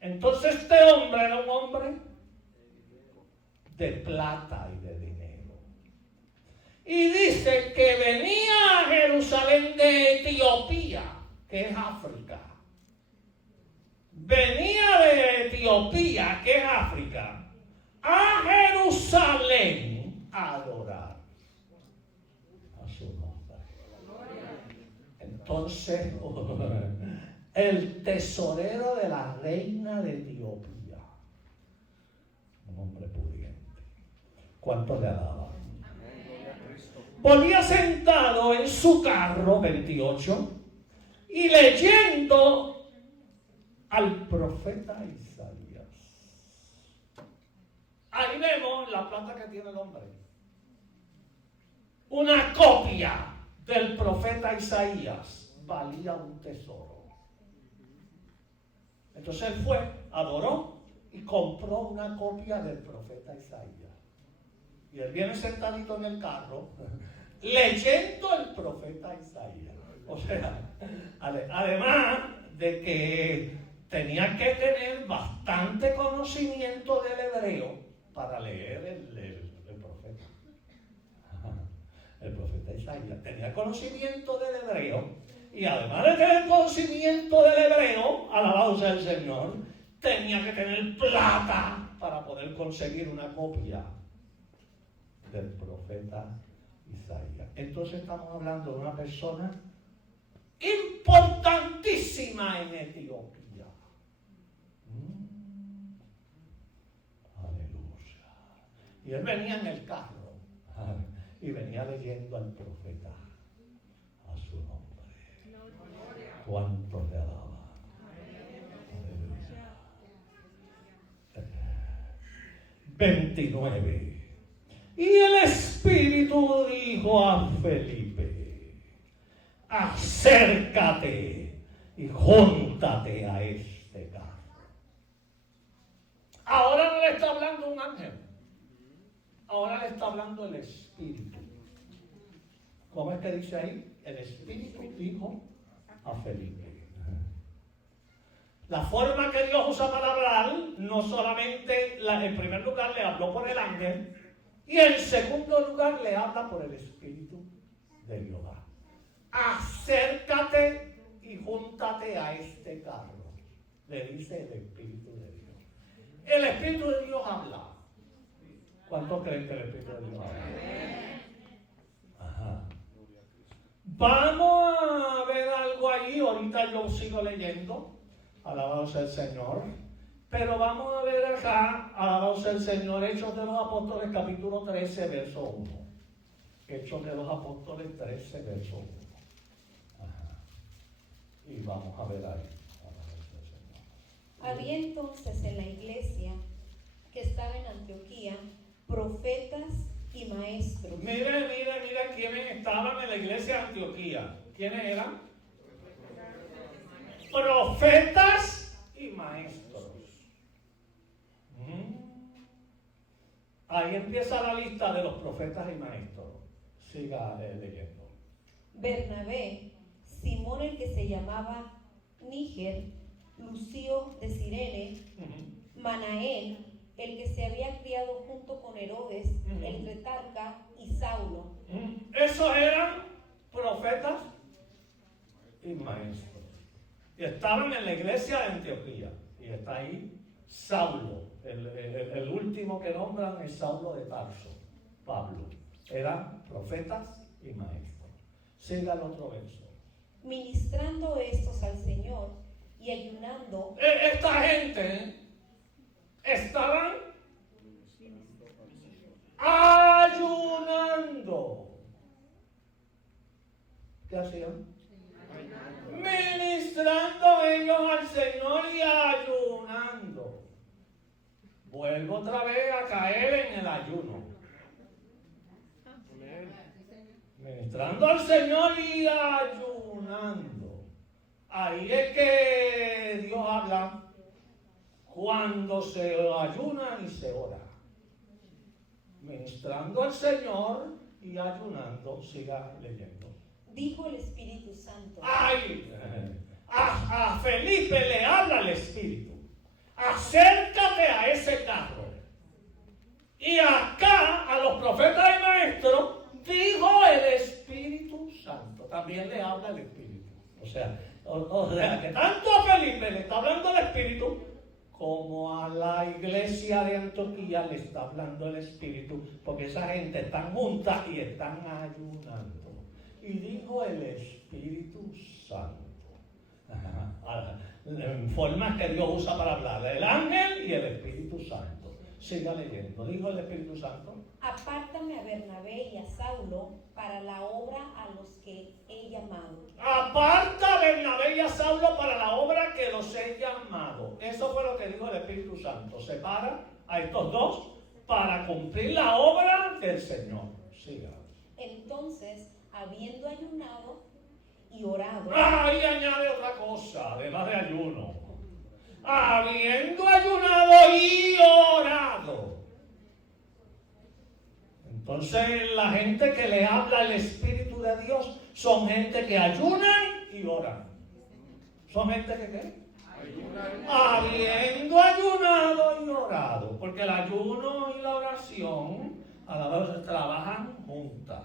Entonces este hombre era un hombre de plata y de dinero. Y dice que venía a Jerusalén de Etiopía, que es África. Venía de Etiopía, que es África, a Jerusalén a adorar a su nombre. Entonces, el tesorero de la reina de Etiopía, un hombre pudiente. ¿Cuánto le alaban? Volvía sentado en su carro, 28, y leyendo al profeta Isaías. Ahí vemos la plata que tiene el hombre. Una copia del profeta Isaías valía un tesoro. Entonces él fue, adoró y compró una copia del profeta Isaías. Y él viene sentadito en el carro, leyendo el profeta Isaías. O sea, además de que tenía que tener bastante conocimiento del hebreo para leer el profeta. El profeta Isaías tenía conocimiento del hebreo. Y además de tener conocimiento del hebreo, alabado sea el Señor, tenía que tener plata para poder conseguir una copia del profeta Isaías. Entonces estamos hablando de una persona importantísima en Etiopía. Aleluya. Y él venía en el carro y venía leyendo al profeta a su nombre. ¿Cuánto le alaba? Aleluya. 29. Y el Espíritu dijo a Felipe: acércate y júntate a este carro. Ahora no le está hablando un ángel, ahora le está hablando el Espíritu. ¿Cómo es que dice ahí? El Espíritu dijo a Felipe. La forma que Dios usa para hablar, no solamente en primer lugar le habló por el ángel, y en segundo lugar le habla por el Espíritu de Jehová. Acércate y júntate a este carro, le dice el Espíritu de Dios. El Espíritu de Dios habla. ¿Cuántos creen que el Espíritu de Dios habla? Ajá. Vamos a ver algo allí, ahorita yo sigo leyendo, alabado sea el Señor, pero vamos a ver acá, alabado sea el Señor, Hechos de los Apóstoles capítulo 13, verso 1. Hechos de los Apóstoles 13, verso 1. Ajá. Y vamos a ver ahí, alabado sea el Señor. Había entonces en la iglesia que estaba en Antioquía profetas y maestros. Mira quiénes estaban en la iglesia de Antioquía. ¿Quiénes eran? Profetas y maestros. Ahí empieza la lista de los profetas y maestros. Siga leyendo. Bernabé, Simón el que se llamaba Níger, Lucio de Cirene, Manaén, el que se había criado junto con Herodes, el tetrarca, y Saulo. Esos eran profetas y maestros. Y estaban en la iglesia de Antioquía. Y está ahí Saulo. El último que nombran es Saulo de Tarso, Pablo. Eran profetas y maestros. Siga el otro verso. Ministrando estos al Señor y ayunando. Esta gente estaban ayunando. ¿Qué hacían? Ministrando ellos al Señor y ayunando. Vuelvo otra vez a caer en el ayuno. Ministrando al Señor y ayunando. Ahí es que Dios habla cuando se ayuna y se ora. Ministrando al Señor y ayunando. Siga leyendo. Dijo el Espíritu Santo. ¡Ay! A Felipe le habla el Espíritu. Acércate a ese carro. Y acá a los profetas y maestros dijo el Espíritu Santo. También le habla el Espíritu. O sea, que tanto a Felipe le está hablando el Espíritu, como a la iglesia de Antioquía le está hablando el Espíritu, porque esa gente están juntas y están ayunando. Y dijo el Espíritu Santo. En formas que Dios usa para hablar, el ángel y el Espíritu Santo. Siga leyendo. Dijo el Espíritu Santo: apártame a Bernabé y a Saulo para la obra a los que he llamado. Aparta a Bernabé y a Saulo para la obra que los he llamado. Eso fue lo que dijo el Espíritu Santo. Separa a estos dos para cumplir la obra del Señor. Siga. Entonces, habiendo ayunado y orado. Ahí añade otra cosa, además de ayuno. Habiendo ayunado y orado. Entonces, la gente que le habla el Espíritu de Dios son gente que ayunan y oran. ¿Son gente que qué? Habiendo ayunado y orado. Porque el ayuno y la oración a la vez trabajan juntas.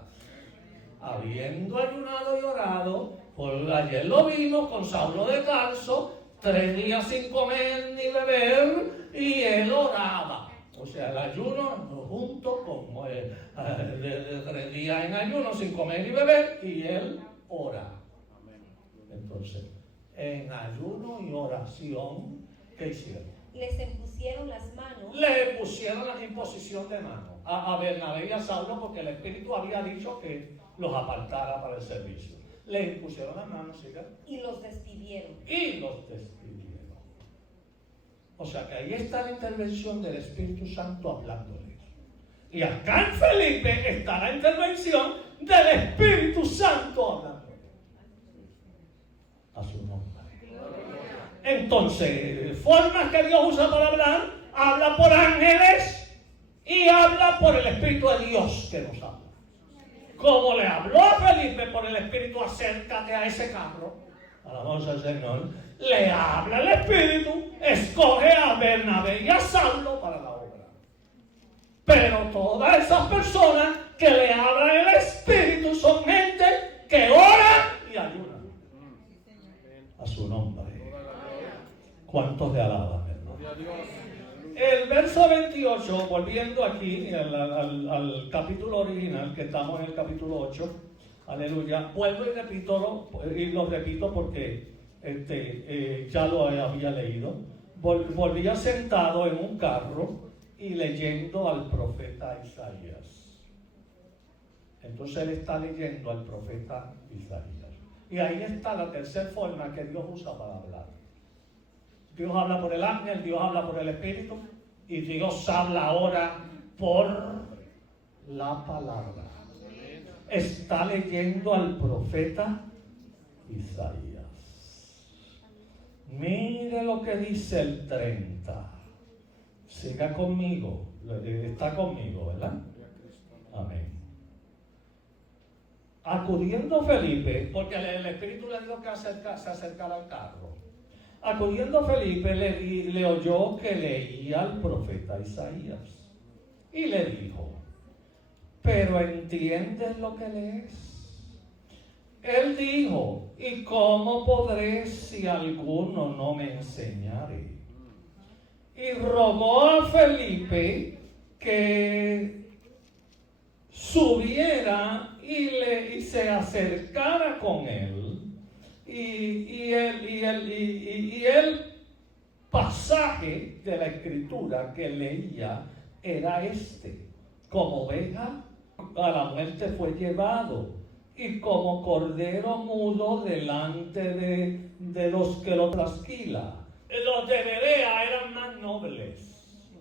Habiendo ayunado y orado, por ayer lo vimos con Saulo de Tarso, 3 días sin comer ni beber, y él oraba. O sea, el ayuno junto con 3 días en ayuno sin comer ni beber, y él ora. Entonces, en ayuno y oración, ¿qué hicieron? Les impusieron las manos. Le pusieron la imposición de mano a Bernabé y a Saulo, porque el Espíritu había dicho que los apartara para el servicio. Le impusieron las manos, ¿sí? Y los despidieron. Y los despidieron. O sea que ahí está la intervención del Espíritu Santo hablándoles. Y acá en Felipe está la intervención del Espíritu Santo hablándoles. A su nombre. Entonces, formas que Dios usa para hablar: habla por ángeles y habla por el Espíritu de Dios que nos habla. Como le habló a Felipe por el Espíritu: acércate a ese carro, alabamos al Señor. Le habla el Espíritu, escoge a Bernabé y a Saulo para la obra. Pero todas esas personas que le hablan el Espíritu son gente que ora y ayuna. A su nombre. ¿Cuántos le alaban, hermano? El verso 28, volviendo aquí al capítulo original, que estamos en el capítulo 8, aleluya, vuelvo y lo repito porque ya lo había leído. Volvía sentado en un carro y leyendo al profeta Isaías. Entonces él está leyendo al profeta Isaías. Y ahí está la tercera forma que Dios usa para hablar. Dios habla por el ángel, Dios habla por el Espíritu, y Dios habla ahora por la palabra. Está leyendo al profeta Isaías. Mire lo que dice el 30. Siga conmigo. Está conmigo, ¿verdad? Amén. Acudiendo Felipe, porque el Espíritu le dijo que se acercara al carro. Acudiendo Felipe le oyó que leía al profeta Isaías y le dijo: ¿pero entiendes lo que lees? Él dijo, ¿y cómo podré si alguno no me enseñare? Y rogó a Felipe que subiera y se acercara con él. Y el pasaje de la escritura que leía era este: como oveja a la muerte fue llevado, y como cordero mudo delante de los que lo trasquila. Los de Berea eran más nobles,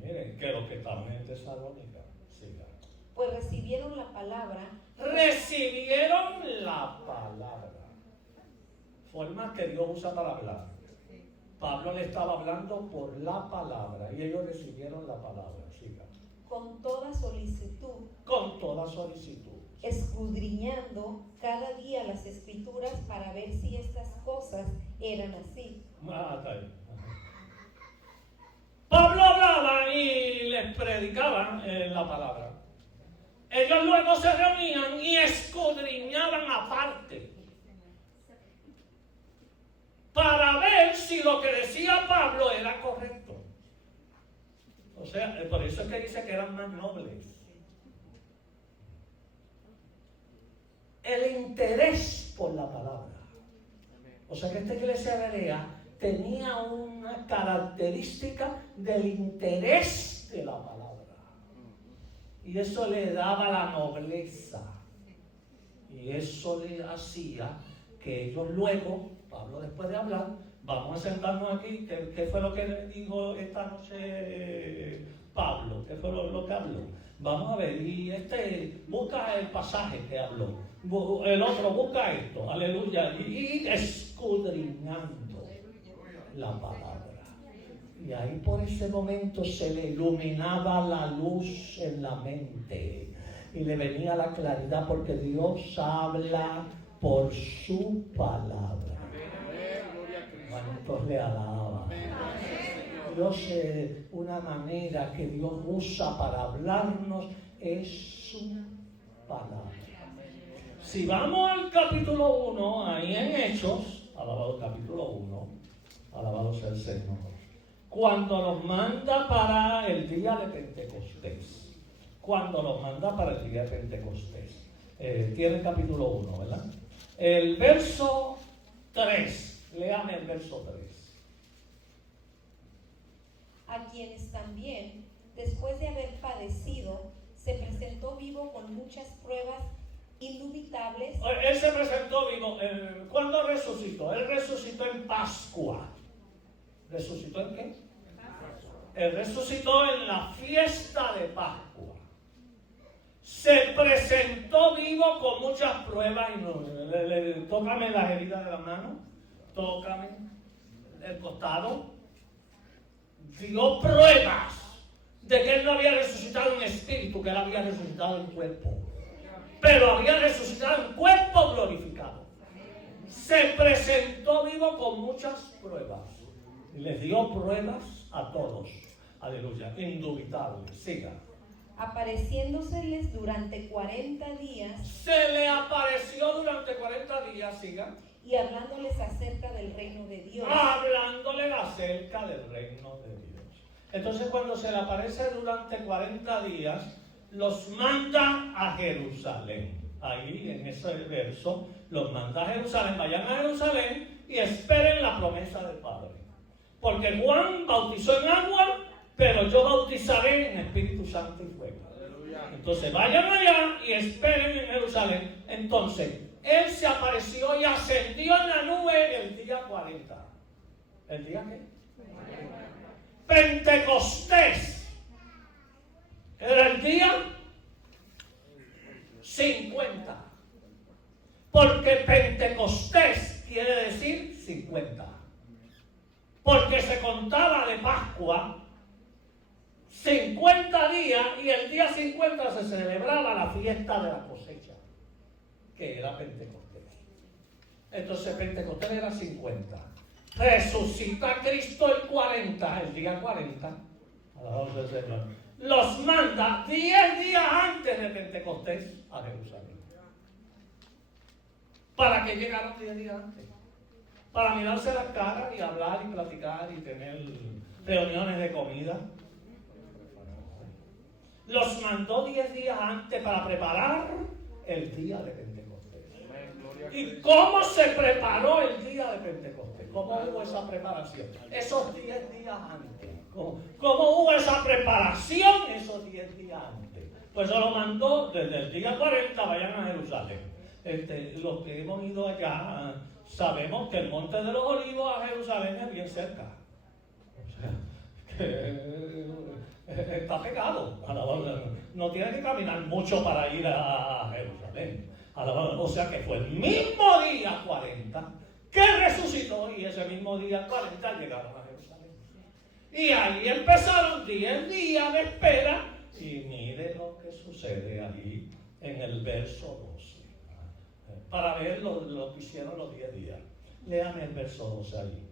miren, que los que estaban en Tesalónica. Sigan. Pues recibieron la palabra. Recibieron la palabra. Forma que Dios usa para hablar. Pablo le estaba hablando por la palabra y ellos recibieron la palabra. Sigan. Con toda solicitud, Con toda solicitud. escudriñando cada día las escrituras para ver si estas cosas eran así. Está ahí. Pablo hablaba y les predicaba la palabra. Ellos luego se reunían y escudriñaban aparte para ver si lo que decía Pablo era correcto. O sea, por eso es que dice que eran más nobles. El interés por la palabra. O sea que esta iglesia berea tenía una característica del interés de la palabra. Y eso le daba la nobleza. Y eso le hacía que ellos luego, Pablo después de hablar, vamos a sentarnos aquí, ¿qué fue lo que dijo esta noche Pablo? ¿Qué fue lo que habló? Vamos a ver, y busca el pasaje que habló. El otro busca esto, aleluya, y escudriñando la palabra. Y ahí por ese momento se le iluminaba la luz en la mente y le venía la claridad, porque Dios habla por su palabra. ¿Cuántos le alaban? Dios, una manera que Dios usa para hablarnos es su palabra. Si vamos al capítulo 1, ahí en Hechos, alabado el capítulo 1, alabado sea el Señor, cuando nos manda para el día de Pentecostés, tiene el capítulo 1, ¿verdad? El verso 3, léame el verso 3. A quienes también, después de haber padecido, se presentó vivo con muchas pruebas indubitables. Él se presentó vivo. ¿Cuándo resucitó? Él resucitó en Pascua. ¿Resucitó en qué? Él resucitó en la fiesta de Pascua. Se presentó vivo con muchas pruebas. Tócame las heridas de la mano. Tócame el costado. Dio pruebas de que él no había resucitado en espíritu, que él había resucitado en cuerpo. Pero había resucitado en cuerpo glorificado. Se presentó vivo con muchas pruebas. Y les dio pruebas a todos. Aleluya, indubitables. Siga. Apareciéndoseles durante 40 días. Se le apareció durante 40 días, siga. Y hablándoles acerca del reino de Dios. Hablándole acerca del reino de Dios. Entonces, cuando se le aparece durante 40 días, los manda a Jerusalén. Ahí en ese verso, los manda a Jerusalén. Vayan a Jerusalén y esperen la promesa del Padre. Porque Juan bautizó en agua, pero yo bautizaré en Espíritu Santo y fuego. Entonces vayan allá y esperen en Jerusalén. Entonces, él se apareció y ascendió en la nube el día 40. ¿El día qué? Pentecostés. Era el día 50. Porque Pentecostés quiere decir 50. Porque se contaba de Pascua 50 días y el día 50 se celebraba la fiesta de la cosecha, que era Pentecostés. Entonces Pentecostés era 50. Resucita Cristo el 40, el día 40. Alabado sea el Señor. Los manda 10 días antes de Pentecostés a Jerusalén. ¿Para qué llegaron 10 días antes? Para mirarse las caras y hablar y platicar y tener reuniones de comida. Los mandó 10 días antes para preparar el día de Pentecostés. ¿Y cómo se preparó el día de Pentecostés? ¿Cómo hubo esa preparación? Esos 10 días antes. ¿Cómo hubo esa preparación esos 10 días antes? Pues se lo mandó desde el día 40, vayan a Jerusalén. Los que hemos ido allá sabemos que el Monte de los Olivos a Jerusalén es bien cerca. O sea, que está pegado. No tiene que caminar mucho para ir a Jerusalén. O sea que fue el mismo día 40 que resucitó y ese mismo día 40 llegaron a Jerusalén. Y ahí empezaron 10 días de espera y mire lo que sucede ahí en el verso 12. Para ver lo que hicieron los 10 días. Léame el verso 12 ahí.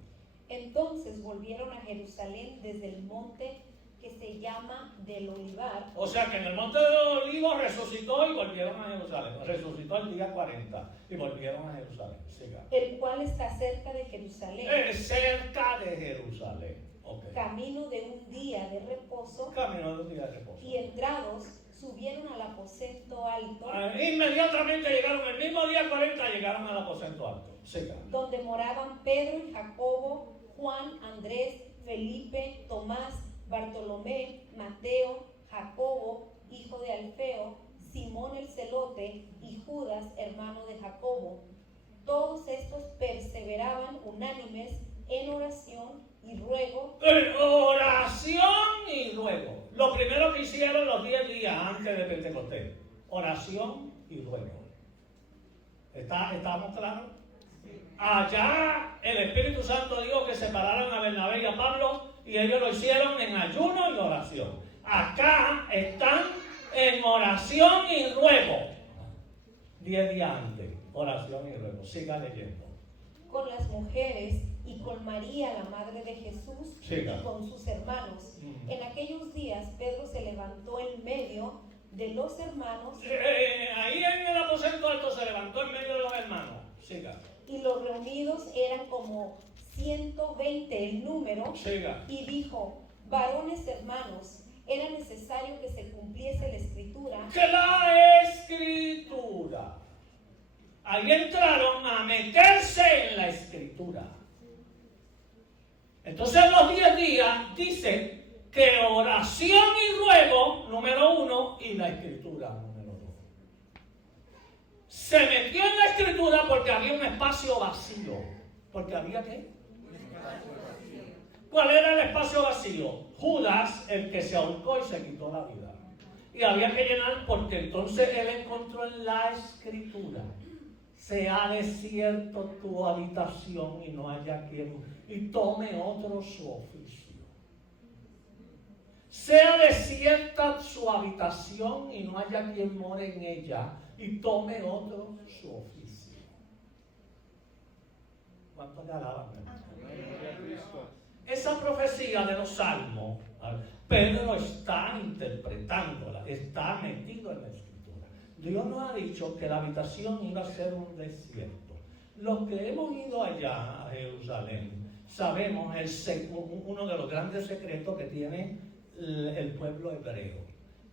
Entonces volvieron a Jerusalén desde el monte que se llama del Olivar. O sea que en el monte de los Olivos resucitó y volvieron a Jerusalén. Resucitó el día 40 y volvieron a Jerusalén. Siga. El cual está cerca de Jerusalén. Cerca de Jerusalén. Okay. Camino de un día de reposo. Camino de un día de reposo. Y entrados subieron al aposento alto. Inmediatamente llegaron, el mismo día 40 llegaron al aposento alto. Siga. Donde moraban Pedro y Jacobo, Juan, Andrés, Felipe, Tomás, Bartolomé, Mateo, Jacobo, hijo de Alfeo, Simón el celote y Judas, hermano de Jacobo. Todos estos perseveraban unánimes en oración y ruego. Oración y ruego. Lo primero que hicieron los 10 días antes de Pentecostés. Oración y ruego. ¿Estamos claros? Allá el Espíritu Santo dijo que separaran a Bernabé y a Pablo y ellos lo hicieron en ayuno y oración. Acá están en oración y ruego. 10 días antes, oración y ruego. Siga leyendo. Con las mujeres y con María, la madre de Jesús, Siga. y con sus hermanos. En aquellos días Pedro se levantó en medio de los hermanos. Ahí en el aposento alto se levantó en medio de los hermanos. Siga. Y los reunidos eran como 120 el número. Siga. Y dijo: varones hermanos, era necesario que se cumpliese la escritura. Que la escritura. Ahí entraron a meterse en la escritura. Entonces los 10 días dice que oración y ruego, número 1, y la escritura, número 2. Se metió en la escritura porque había un espacio vacío. ¿Porque había qué? ¿Cuál era el espacio vacío? Judas, el que se ahorcó y se quitó la vida. Y había que llenar porque entonces él encontró en la escritura: sea desierto tu habitación y no haya quien, y tome otro su oficio. Sea desierta su habitación y no haya quien more en ella, y tome otro su oficio. ¿Cuánto le alaban? Esa profecía de los salmos, Pedro está interpretándola, está metido en la escritura. Dios nos ha dicho que la habitación iba a ser un desierto. Los que hemos ido allá a Jerusalén sabemos uno de los grandes secretos que tiene el pueblo hebreo.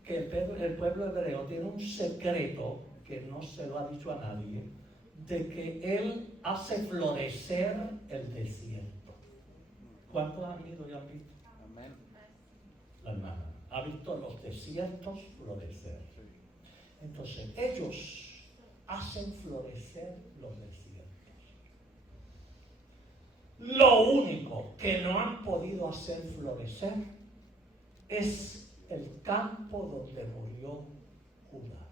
Que el pueblo hebreo tiene un secreto que no se lo ha dicho a nadie, de que él hace florecer el desierto. ¿Cuántos han ido y han visto? Amén. La hermana ha visto los desiertos florecer. Entonces, ellos hacen florecer los desiertos. Lo único que no han podido hacer florecer es el campo donde murió Judas.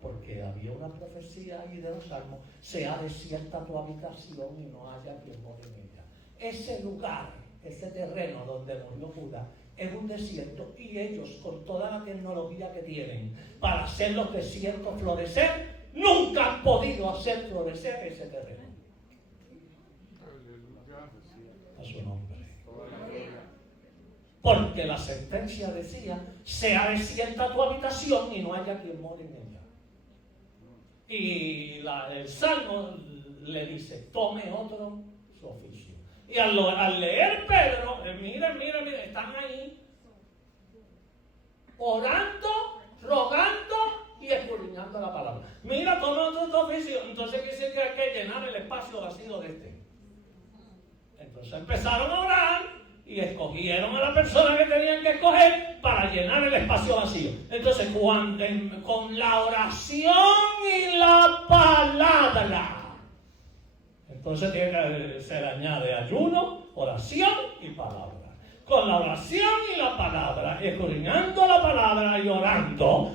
Porque había una profecía ahí de los salmos: sea desierta tu habitación y no haya quien more en ella. Ese lugar, ese terreno donde murió Judas, es un desierto, y ellos, con toda la tecnología que tienen para hacer los desiertos florecer, nunca han podido hacer florecer ese terreno. A su nombre. Porque la sentencia decía: sea desierta tu habitación y no haya quien more en ella. Y el Salmo le dice, tome otro su oficio. Y al leer Pedro, miren, están ahí orando, rogando y escudriñando la palabra. Mira, toma otro tu oficio. Entonces quiere decir que hay que llenar el espacio vacío de este. Entonces empezaron a orar y escogieron a la persona que tenían que escoger para llenar el espacio vacío. Entonces, con la oración y la palabra. Entonces se le añade ayuno, oración y palabra. Con la oración y la palabra, escudriñando la palabra y orando,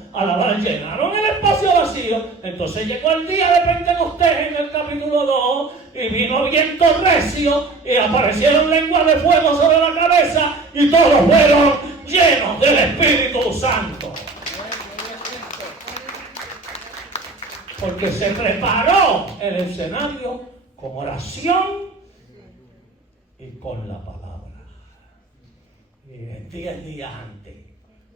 llenaron el espacio vacío. Entonces llegó el día de Pentecostés en el capítulo 2 y vino viento recio y aparecieron lenguas de fuego sobre la cabeza y todos fueron llenos del Espíritu Santo. Porque se preparó el escenario con oración y con la palabra. Y 10 días antes.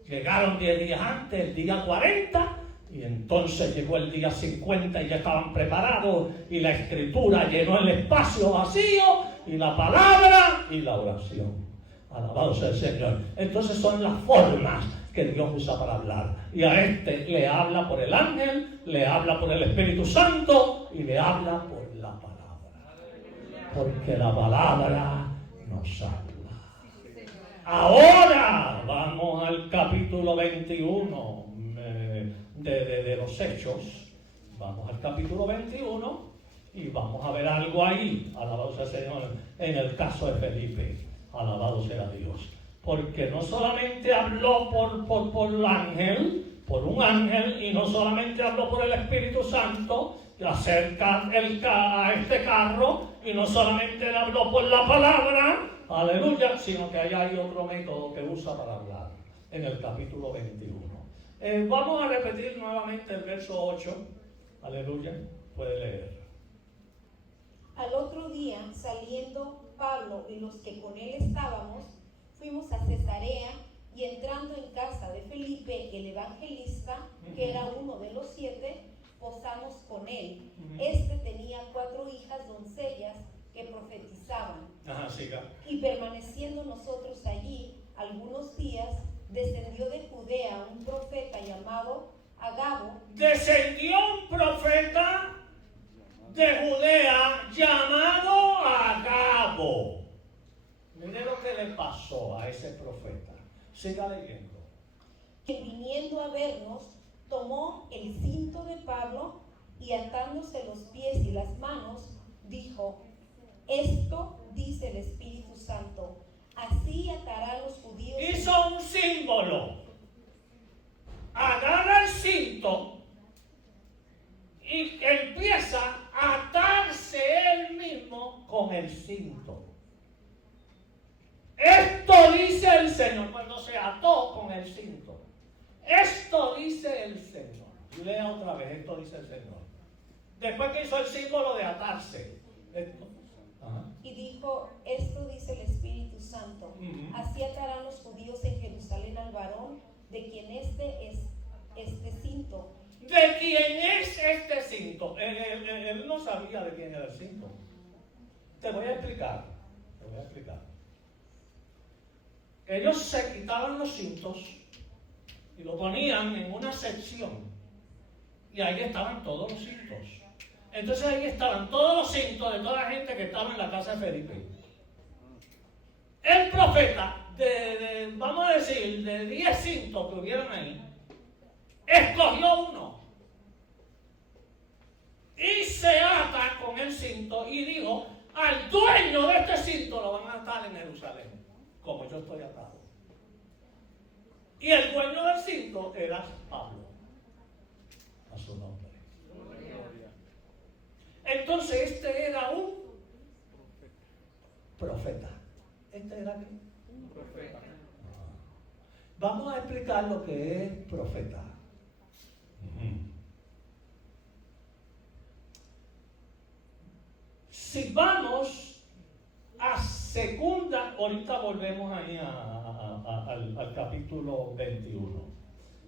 Llegaron 10 días antes, el día 40, y entonces llegó el día 50 y ya estaban preparados, y la escritura llenó el espacio vacío, y la palabra y la oración. Alabado sea el Señor. Entonces son las formas que Dios usa para hablar. Y a este le habla por el ángel, le habla por el Espíritu Santo y le habla por la palabra. Porque la palabra nos habla. Ahora vamos al capítulo 21 de los Hechos. Vamos al capítulo 21 y vamos a ver algo ahí. Alabado sea el Señor. En el caso de Felipe. Alabado sea Dios. Porque no solamente habló por un ángel, y no solamente habló por el Espíritu Santo, acerca a este carro, y no solamente le habló por la palabra, aleluya, sino que allá hay otro método que usa para hablar, en el capítulo 21. Vamos a repetir nuevamente el verso 8, aleluya, puede leer. Al otro día, saliendo Pablo y los que con él estábamos, fuimos a Cesarea, y entrando en casa de Felipe, el evangelista, que era uno de los 7, posamos con él. Este tenía 4 hijas doncellas que profetizaban. Siga. Y permaneciendo nosotros allí algunos días, descendió de Judea un profeta llamado Agabo. Descendió un profeta de Judea llamado Agabo. Mire lo que le pasó a ese profeta. Siga leyendo. Que viniendo a vernos, tomó el cinto de Pablo y atándose los pies y las manos, dijo: esto dice el Espíritu Santo, así atará a los judíos. Hizo un símbolo. Agarra el cinto y empieza a atarse él mismo con el cinto. Esto dice el Señor. Cuando se ató con el cinto. Esto dice el Señor. Lea otra vez, esto dice el Señor. Después que hizo el símbolo de atarse. Esto. Y dijo: esto dice el Espíritu Santo, así atarán los judíos en Jerusalén al varón, de quien este es este cinto. ¿De quién es este cinto? Él no sabía de quién era el cinto. Te voy a explicar. Ellos se quitaban los cintos y lo ponían en una sección. Y ahí estaban todos los cintos. Entonces ahí estaban todos los cintos de toda la gente que estaba en la casa de Felipe. El profeta, vamos a decir, de 10 cintos que hubieran ahí, escogió uno. Y se ata con el cinto y dijo: al dueño de este cinto lo van a atar en Jerusalén, como yo estoy atado. Y el dueño del cinto era Pablo, a su nombre. Entonces este era un profeta. ¿Este era qué? Un profeta. Vamos a explicar lo que es profeta. Si vamos a segunda, ahorita volvemos ahí al capítulo 21.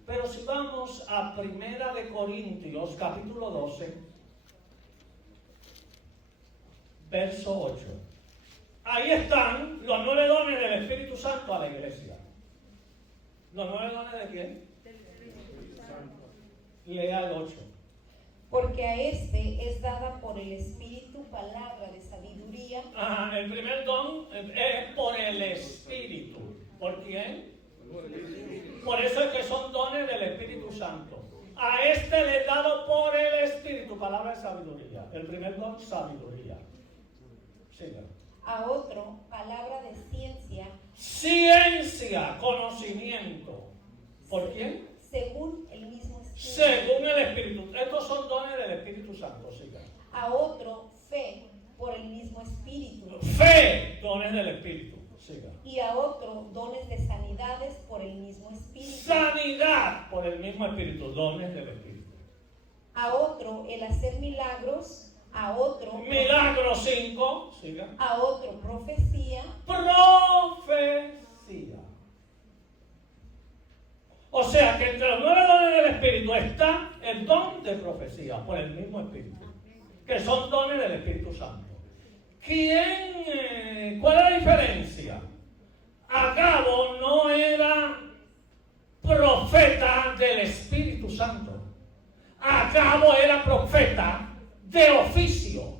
Pero si vamos a 1 Corintios, capítulo 12, verso 8. Ahí están los 9 dones del Espíritu Santo a la iglesia. ¿Los 9 dones de quién? Lea el 8. Porque a este es dada por el Espíritu palabra de sabiduría. Ajá, el primer don es por el Espíritu. ¿Por quién? Por eso es que son dones del Espíritu Santo. A este le es dado por el Espíritu, palabra de sabiduría. El primer don, sabiduría. Siga. A otro, palabra de ciencia. Ciencia, conocimiento. ¿Por quién? Según el mismo Espíritu. Según el Espíritu. Estos son dones del Espíritu Santo. Siga. A otro, fe, por el mismo Espíritu. Fe, dones del Espíritu. Siga. Y a otro, dones de sanidades por el mismo Espíritu. Sanidad por el mismo Espíritu, dones del Espíritu. A otro, el hacer milagros. A otro, Milagro 5, siga. a otro, profecía. Profecía. O sea que entre los 9 dones del Espíritu está el don de profecía por el mismo Espíritu, que son dones del Espíritu Santo. ¿Cuál es la diferencia? Agabo no era profeta del Espíritu Santo. Agabo era profeta de oficio.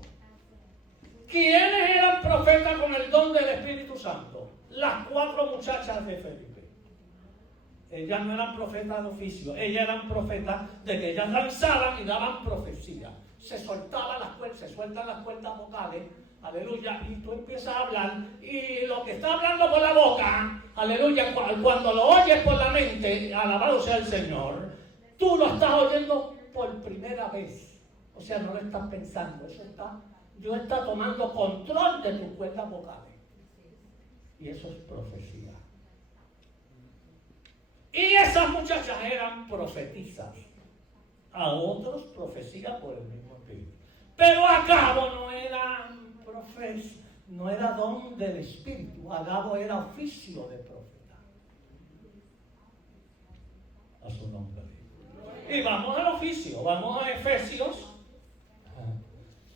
¿Quiénes eran profetas con el don del Espíritu Santo? Las 4 muchachas de Felipe. Ellas no eran profetas de oficio, ellas eran profetas de que ellas lanzaban y daban profecía. Se sueltan las cuerdas vocales, aleluya, y tú empiezas a hablar, y lo que está hablando por la boca, aleluya, cuando lo oyes por la mente, alabado sea el Señor, tú lo estás oyendo por primera vez. O sea, no lo estás pensando, Dios está tomando control de tus cuerdas vocales. Y eso es profecía. Y esas muchachas eran profetizas. A otros profecía por el mismo Espíritu. Pero Agabo no era no era don del Espíritu. Agabo era oficio de profeta. A su nombre. Y vamos al oficio, vamos a Efesios.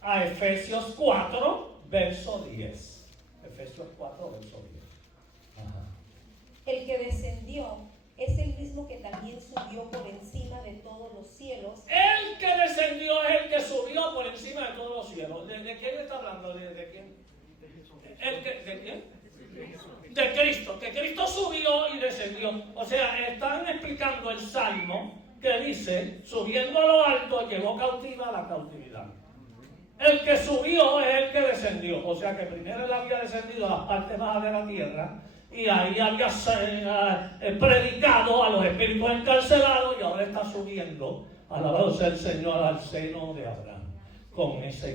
A Efesios 4, verso 10. Efesios 4, verso 10. Ajá. El que descendió es el mismo que también subió por encima de todos los cielos. El que descendió es el que subió por encima de todos los cielos. ¿De quién está hablando? ¿De quién? ¿De quién? De Cristo. Que Cristo subió y descendió. O sea, están explicando el Salmo que dice, subiendo a lo alto, llevó cautiva a la cautividad. El que subió es el que descendió. O sea que primero él había descendido a las partes bajas de la tierra y ahí había predicado a los espíritus encarcelados y ahora está subiendo, alabado sea el Señor, al seno de Abraham.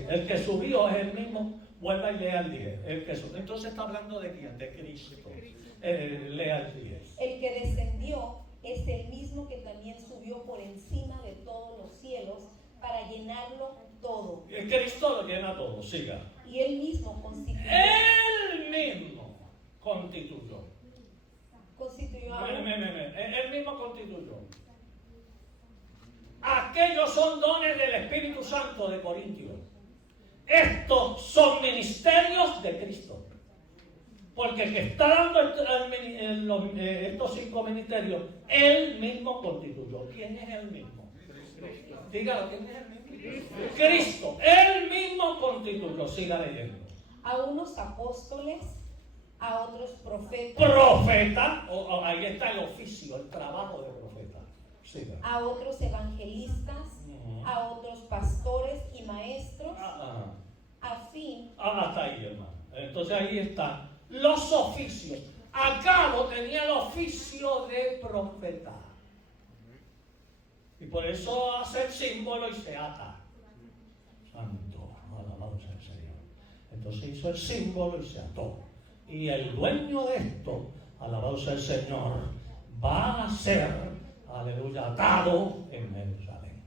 El que subió es el mismo. Vuelva y lea el 10. El que subió. Entonces está hablando de quién? De Cristo. Lea el 10. El que descendió es el mismo que también subió por encima de todos los cielos para llenarlo todo. El Cristo lo llena todo. Siga. Y él mismo constituyó. Él mismo constituyó. Constituyó a Él mismo constituyó. Aquellos son dones del Espíritu Santo de Corintios. Estos son ministerios de Cristo. Porque el que está dando estos 5 ministerios, él mismo constituyó. ¿Quién es él mismo? Dígalo, ¿quién es él mismo? Cristo. Él mismo constituyó. Siga leyendo. A unos apóstoles, a otros profetas. Profeta. Ahí está el oficio, el trabajo de profeta. Siga. A otros evangelistas, a otros pastores y maestros, a fin. Hasta ahí, hermano. Entonces ahí están los oficios. Agabo tenía el oficio de profeta. Y por eso hace el símbolo y se ata. Santo, alabado sea el Señor. Entonces hizo el símbolo y se ató. Y el dueño de esto, alabado sea el Señor, va a ser, aleluya, atado en Jerusalén.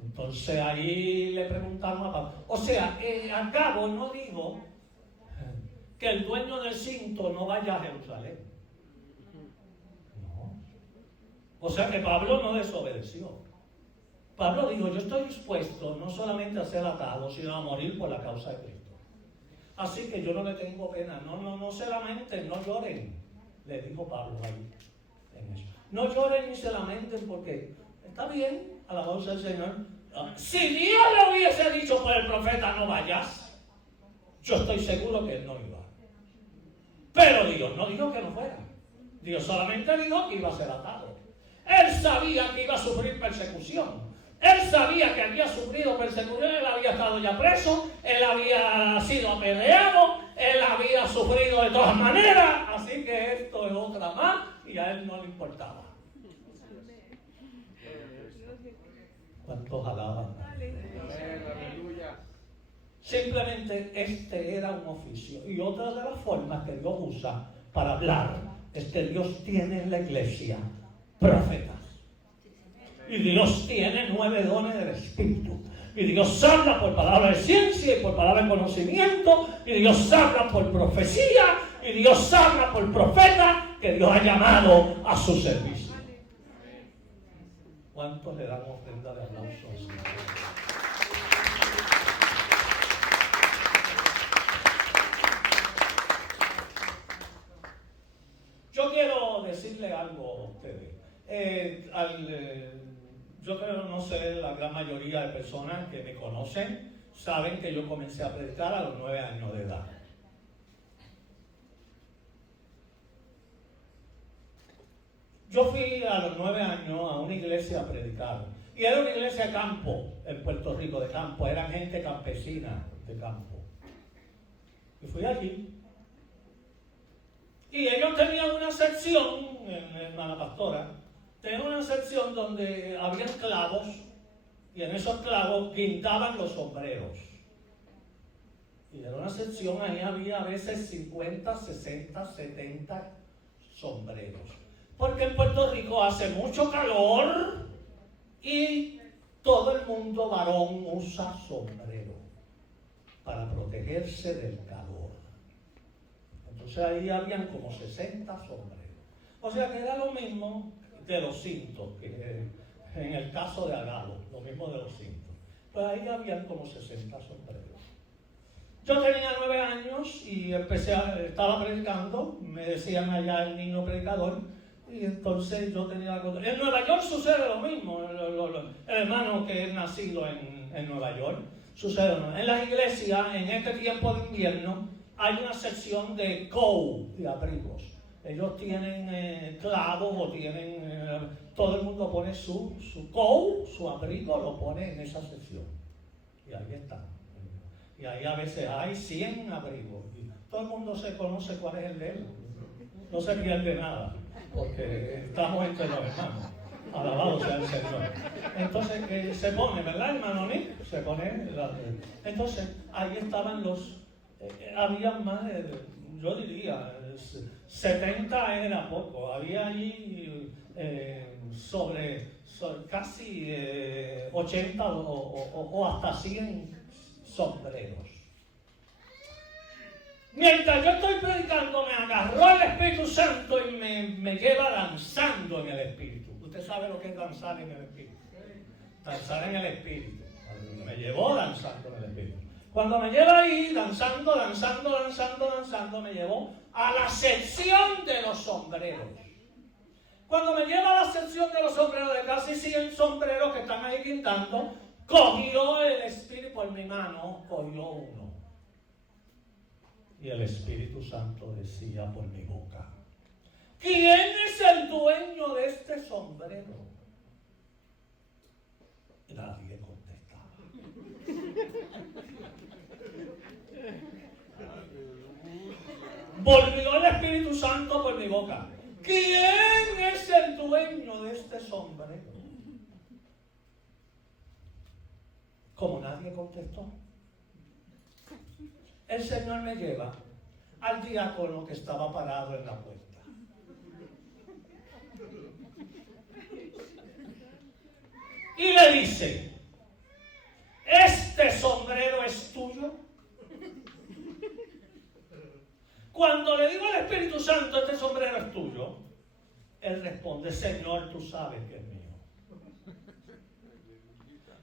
Entonces ahí le preguntaron a Pablo. O sea, Agabo no dijo que el dueño del cinto no vaya a Jerusalén. No. O sea que Pablo no desobedeció. Pablo dijo, yo estoy dispuesto no solamente a ser atado, sino a morir por la causa de Cristo. Así que yo no le tengo pena. No se lamenten, no lloren. Le dijo Pablo ahí en eso. No lloren ni se lamenten porque está bien, alabado sea el Señor. Si Dios le hubiese dicho por el profeta no vayas, yo estoy seguro que él no iba. Pero Dios no dijo que no fuera. Dios solamente dijo que iba a ser atado. Él sabía que iba a sufrir persecución. Él sabía que había sufrido persecución. Él había estado ya preso. Él había sido apedreado. Él había sufrido de todas maneras. Así que esto es otra más y a él no le importaba. ¿Cuántos alaban? Simplemente este era un oficio. Y otra de las formas que Dios usa para hablar es que Dios tiene en la iglesia profetas. Y Dios tiene 9 dones del Espíritu. Y Dios habla por palabra de ciencia y por palabra de conocimiento. Y Dios habla por profecía. Y Dios habla por profeta que Dios ha llamado a su servicio. ¿Cuántos le damos ofrenda de aplauso al Señor? Yo quiero decirle algo a ustedes. Yo creo, no sé, la gran mayoría de personas que me conocen saben que yo comencé a predicar a los 9 años de edad. Yo fui a los 9 años a una iglesia a predicar. Y era una iglesia de campo, en Puerto Rico, de campo. Eran gente campesina de campo. Y fui allí. Y ellos tenían una sección, en la pastora, tenían una sección donde había clavos. Y en esos clavos guindaban los sombreros. Y era una sección, ahí había a veces 50, 60, 70 sombreros. Porque en Puerto Rico hace mucho calor y todo el mundo varón usa sombrero para protegerse del calor. Entonces ahí habían como 60 sombreros. O sea que era lo mismo de los cintos, que en el caso de Agalo, lo mismo de los cintos. Pues ahí habían como 60 sombreros. Yo tenía 9 años y estaba predicando, me decían allá el niño predicador. Y entonces yo tenía la cosa. En Nueva York sucede lo mismo. El hermano que es nacido en Nueva York sucede lo mismo. En las iglesias, en este tiempo de invierno, hay una sección de coat, de abrigos. Ellos tienen clavos o tienen. Todo el mundo pone su coat, su abrigo, lo pone en esa sección. Y ahí está. Y ahí a veces hay 100 abrigos. Y todo el mundo se conoce cuál es el de él. No se pierde nada. Porque estamos entre los hermanos. Alabado sea el Señor. Entonces se pone, ¿verdad, hermano Nick? Se pone. Entonces ahí estaban había más yo diría, 70 era poco. Había allí sobre casi 80 o hasta 100 sombreros. Mientras yo estoy predicando, me agarró el Espíritu Santo y me lleva danzando en el Espíritu. Usted sabe lo que es danzar en el Espíritu. Danzar en el Espíritu. Me llevó danzando en el Espíritu. Cuando me lleva ahí, danzando, me llevó a la sección de los sombreros. Cuando me lleva a la sección de los sombreros, de casi 100 sombreros que están ahí guindando, cogió el Espíritu por mi mano, cogió uno. Y el Espíritu Santo decía por mi boca: ¿quién es el dueño de este sombrero? Nadie contestaba. Volvió el Espíritu Santo por mi boca: ¿quién es el dueño de este sombrero? Como nadie contestó, el Señor me lleva al diácono que estaba parado en la puerta. Y le dice: ¿este sombrero es tuyo? Cuando le digo al Espíritu Santo, este sombrero es tuyo, Él responde, Señor, tú sabes que es mío.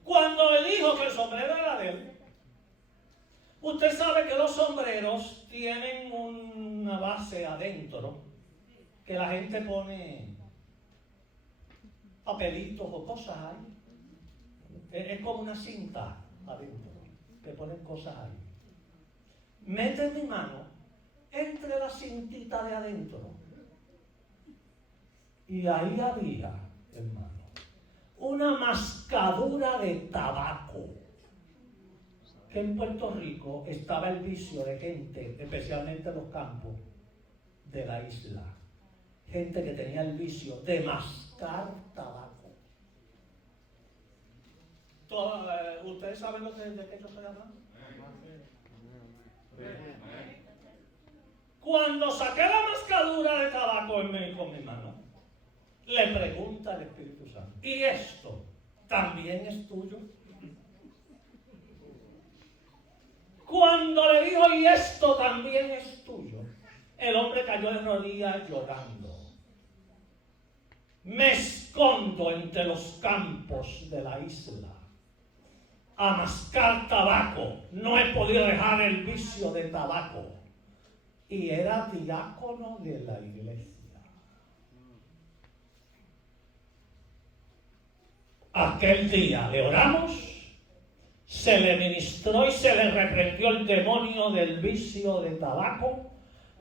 Cuando le dijo que el sombrero era de él, usted sabe que los sombreros tienen una base adentro, que la gente pone papelitos o cosas ahí. Es como una cinta adentro, que ponen cosas ahí. Mete mi mano entre la cintita de adentro. Y ahí había, hermano, una mascadura de tabaco. Que en Puerto Rico estaba el vicio de gente, especialmente en los campos de la isla. Gente que tenía el vicio de mascar tabaco. ¿Ustedes saben de qué yo estoy hablando? Cuando saqué la mascadura de tabaco con mi mano, le pregunta al Espíritu Santo, ¿y esto también es tuyo? Cuando le dijo, ¿y esto también es tuyo?, el hombre cayó de rodillas llorando. Me escondo entre los campos de la isla a mascar tabaco. No he podido dejar el vicio de tabaco. Y era diácono de la iglesia. Aquel día le oramos, se le ministró y se le reprendió el demonio del vicio de tabaco,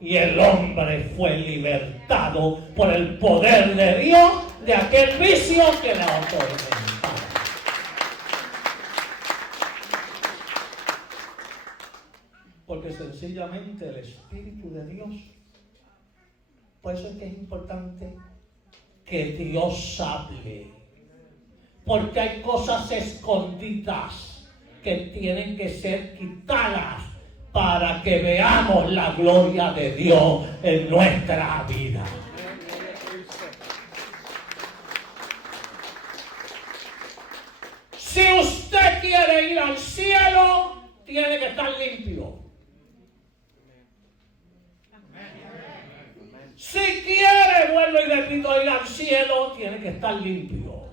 y el hombre fue libertado por el poder de Dios de aquel vicio que le atormentaba. Porque sencillamente el Espíritu de Dios, por eso es que es importante que Dios hable, porque hay cosas escondidas que tienen que ser quitadas para que veamos la gloria de Dios en nuestra vida. Si usted quiere ir al cielo, tiene que estar limpio. Si quiere, vuelvo y repito, ir al cielo, tiene que estar limpio.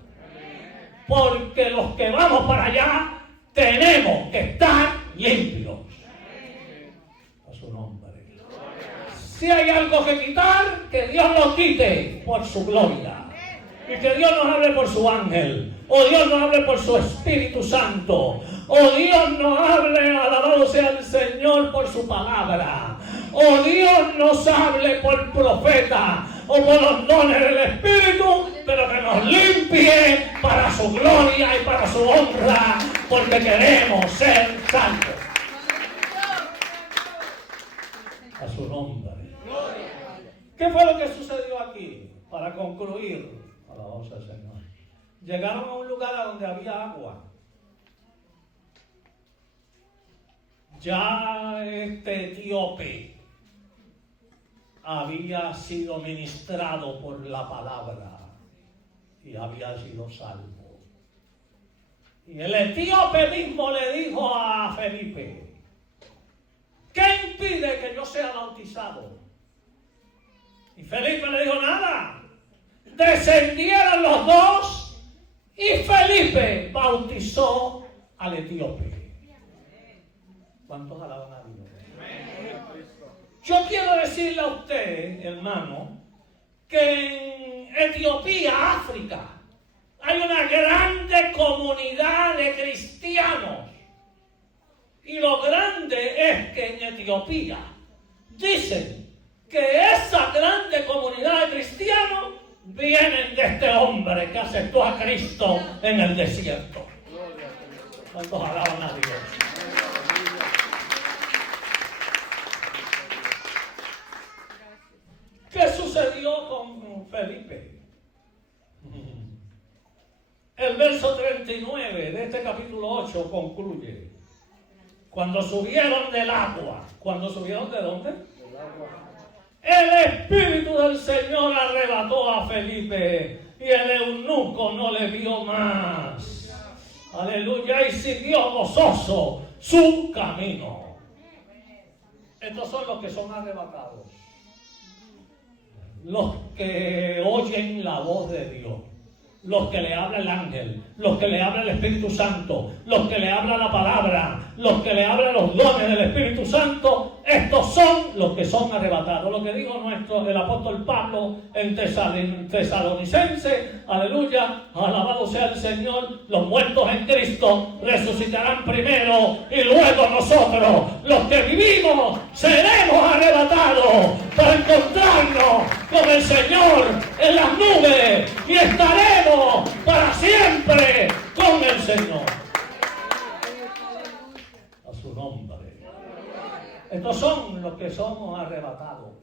Porque los que vamos para allá tenemos que estar limpios. A su nombre. Si hay algo que quitar, que Dios lo quite por su gloria. Y que Dios nos hable por su ángel. O Dios nos hable por su Espíritu Santo. O Dios nos hable, alabado sea el Señor, por su palabra. O Dios nos hable por profeta o por los dones del Espíritu, pero que nos limpie para su gloria y para su honra, porque queremos ser santos. A su nombre. ¿Qué fue lo que sucedió aquí? Para concluir, alabanza al Señor. Llegaron a un lugar donde había agua. Ya este etíope había sido ministrado por la palabra y había sido salvo. Y el etíope mismo le dijo a Felipe, ¿qué impide que yo sea bautizado? Y Felipe le dijo, nada. Descendieron los dos y Felipe bautizó al etíope. ¿Cuántos alaban a Dios? Yo quiero decirle a usted, hermano, que en Etiopía, África, hay una grande comunidad de cristianos. Y lo grande es que en Etiopía dicen que esa grande comunidad de cristianos vienen de este hombre que aceptó a Cristo en el desierto. ¿Cuántos alaban a Dios? ¿Qué sucedió con Felipe? El verso 39 de este capítulo 8 concluye. Cuando subieron del agua. ¿Cuando subieron de dónde? Del agua. El Espíritu del Señor arrebató a Felipe y el eunuco no le vio más. Aleluya. Y siguió gozoso su camino. Estos son los que son arrebatados. los que oyen la voz de Dios, los que le habla el ángel, los que le habla el Espíritu Santo, los que le habla la palabra, los que le hablan los dones del Espíritu Santo, estos son los que son arrebatados. Lo que dijo el apóstol Pablo en Tesalonicense, aleluya, alabado sea el Señor, los muertos en Cristo resucitarán primero y luego nosotros, los que vivimos, seremos arrebatados para encontrarnos con el Señor en las nubes y estaremos para siempre con el Señor. A su nombre. Estos son los que somos arrebatados.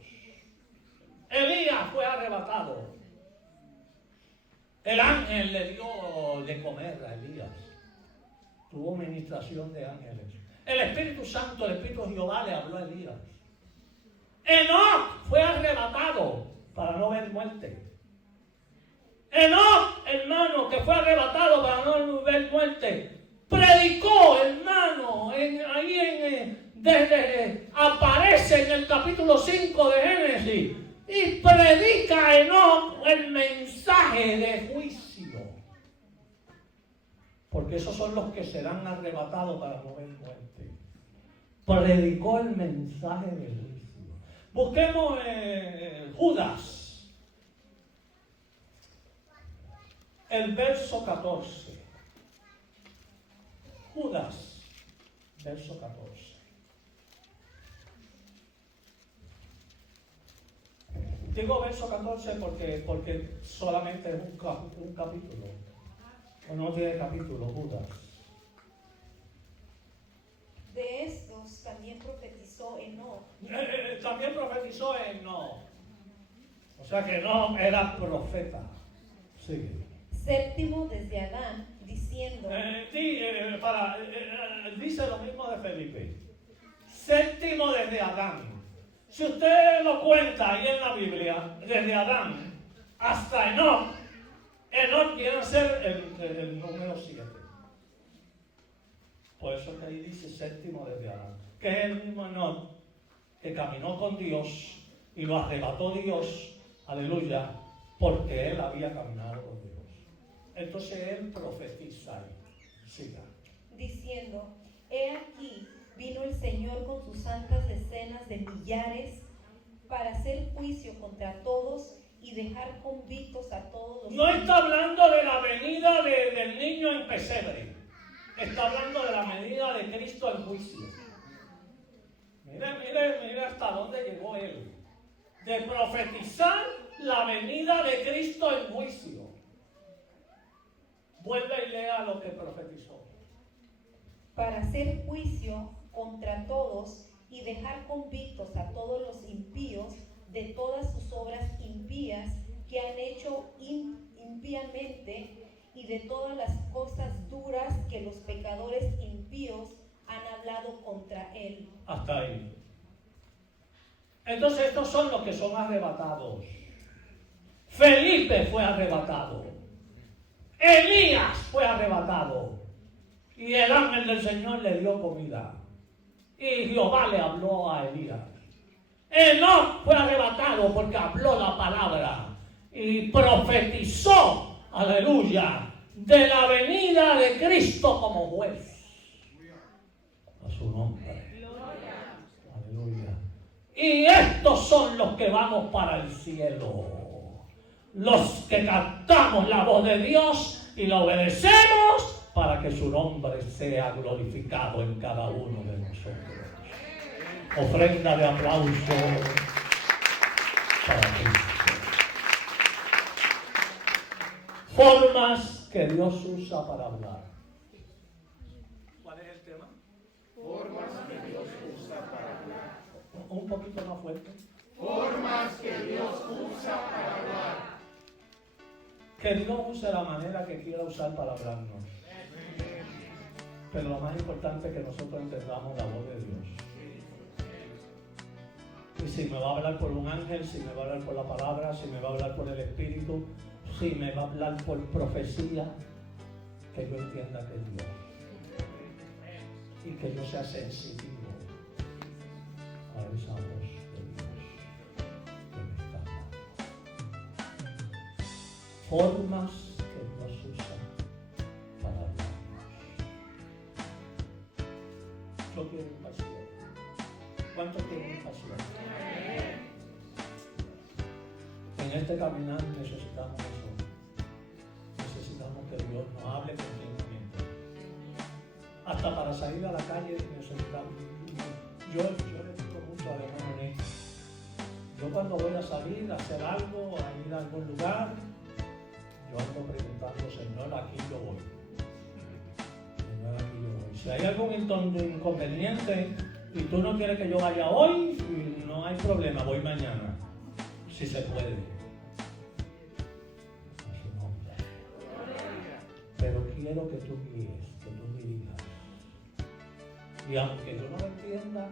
Elías fue arrebatado. El ángel le dio de comer a Elías. Tuvo ministración de ángeles. El Espíritu Santo, el Espíritu de Jehová le habló a Elías. Enoc fue arrebatado para no ver muerte. Enoc, hermano, que fue arrebatado para no ver muerte, predicó, hermano, aparece en el capítulo 5 de Génesis y predica a Enoc el mensaje de juicio. Porque esos son los que serán arrebatados para no ver muerte. Predicó el mensaje de juicio. Busquemos Judas, el verso 14. Judas, verso 14. Digo verso 14 porque solamente es un capítulo. No tiene capítulo, Judas. De estos también profetizó Enoc. También profetizó Enoc. O sea que Enoc era profeta. Sí. Séptimo desde Adán, diciendo. Dice lo mismo de Felipe. Séptimo desde Adán. Si usted lo cuenta ahí en la Biblia, desde Adán hasta Enoc, Enoc quiere ser el número 7. Por eso que ahí dice séptimo desde Adán, que es el mismo Enoc que caminó con Dios y lo arrebató Dios, aleluya, porque él había caminado con Dios. Entonces él profetiza ahí. Siga. Diciendo, he aquí, vino el Señor con sus santas decenas de millares para hacer juicio contra todos y dejar convictos a todos los... No está hablando de la venida del niño en pesebre. Está hablando de la venida de Cristo en juicio. Mire hasta dónde llegó él. De profetizar la venida de Cristo en juicio. Vuelve y lea lo que profetizó. Para hacer juicio contra todos y dejar convictos a todos los impíos de todas sus obras impías que han hecho impíamente y de todas las cosas duras que los pecadores impíos han hablado contra él. Hasta ahí. Entonces estos son los que son arrebatados. Felipe fue arrebatado. Elías fue arrebatado. Y el ángel del Señor le dio comida. Y Jehová le habló a Elías. Enoc fue arrebatado porque habló la palabra y profetizó, aleluya, de la venida de Cristo como juez. A su nombre. Aleluya. Y estos son los que vamos para el cielo. Los que cantamos la voz de Dios y la obedecemos para que su nombre sea glorificado en cada uno de nosotros. Ofrenda de aplauso para Cristo. Formas que Dios usa para hablar. ¿Cuál es el tema? Formas que Dios usa para hablar. Un poquito más fuerte. Formas que Dios usa para hablar. Que Dios use la manera que quiera usar para hablarnos. Pero lo más importante es que nosotros entendamos la voz de Dios. Y si me va a hablar por un ángel, si me va a hablar por la palabra, si me va a hablar por el Espíritu, si me va a hablar por profecía, que yo entienda que es Dios. Y que yo sea sensitivo a esa voz de Dios que me está hablando. formas que Dios usa para hablarnos. Yo quiero ir al cielo. ¿Cuántos quieren ir al cielo? En este caminar necesitamos eso. Necesitamos que Dios nos hable continuamente. Hasta para salir a la calle necesitamos. Yo le digo mucho a hermano. Yo cuando voy a salir a hacer algo, a ir a algún lugar, yo ando preguntando, Señor, aquí yo voy. Señor, aquí yo voy. Si hay algún inconveniente y tú no quieres que yo vaya hoy, no hay problema, voy mañana. Si se puede. A su nombre. Pero quiero que tú guíes, que tú dirijas. Y aunque yo no lo entienda,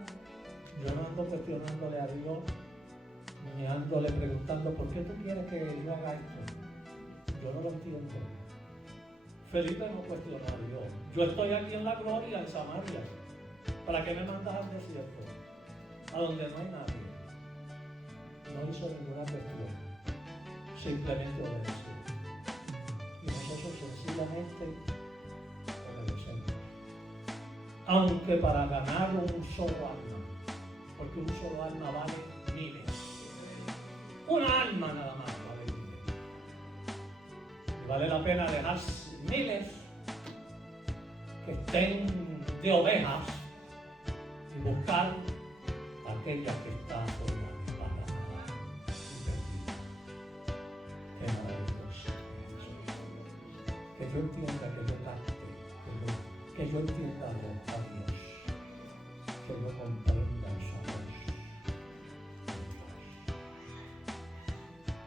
yo no ando cuestionándole a Dios, ni ándole preguntando por qué tú quieres que yo haga esto. Yo no lo entiendo. Felipe no cuestionó a Dios. Yo estoy aquí en la gloria, en Samaria. ¿Para qué me mandas al desierto? A donde no hay nadie. No hizo ninguna cuestión. Simplemente obedeció. Y nosotros sencillamente obedecemos. Aunque para ganar un solo alma, porque un solo alma vale miles. Una alma nada más vale miles. Y vale la pena dejar miles que estén de ovejas y buscar aquella que está por la embarrada y perdida. Qué maravilloso es. Que yo entienda, que yo capte, que yo entienda a Dios, que yo comprenda esa voz.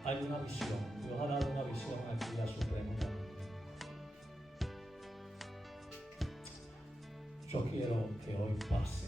Hay una visión, Dios ha dado una visión aquí a su pregunta. Yo quiero que hoy pase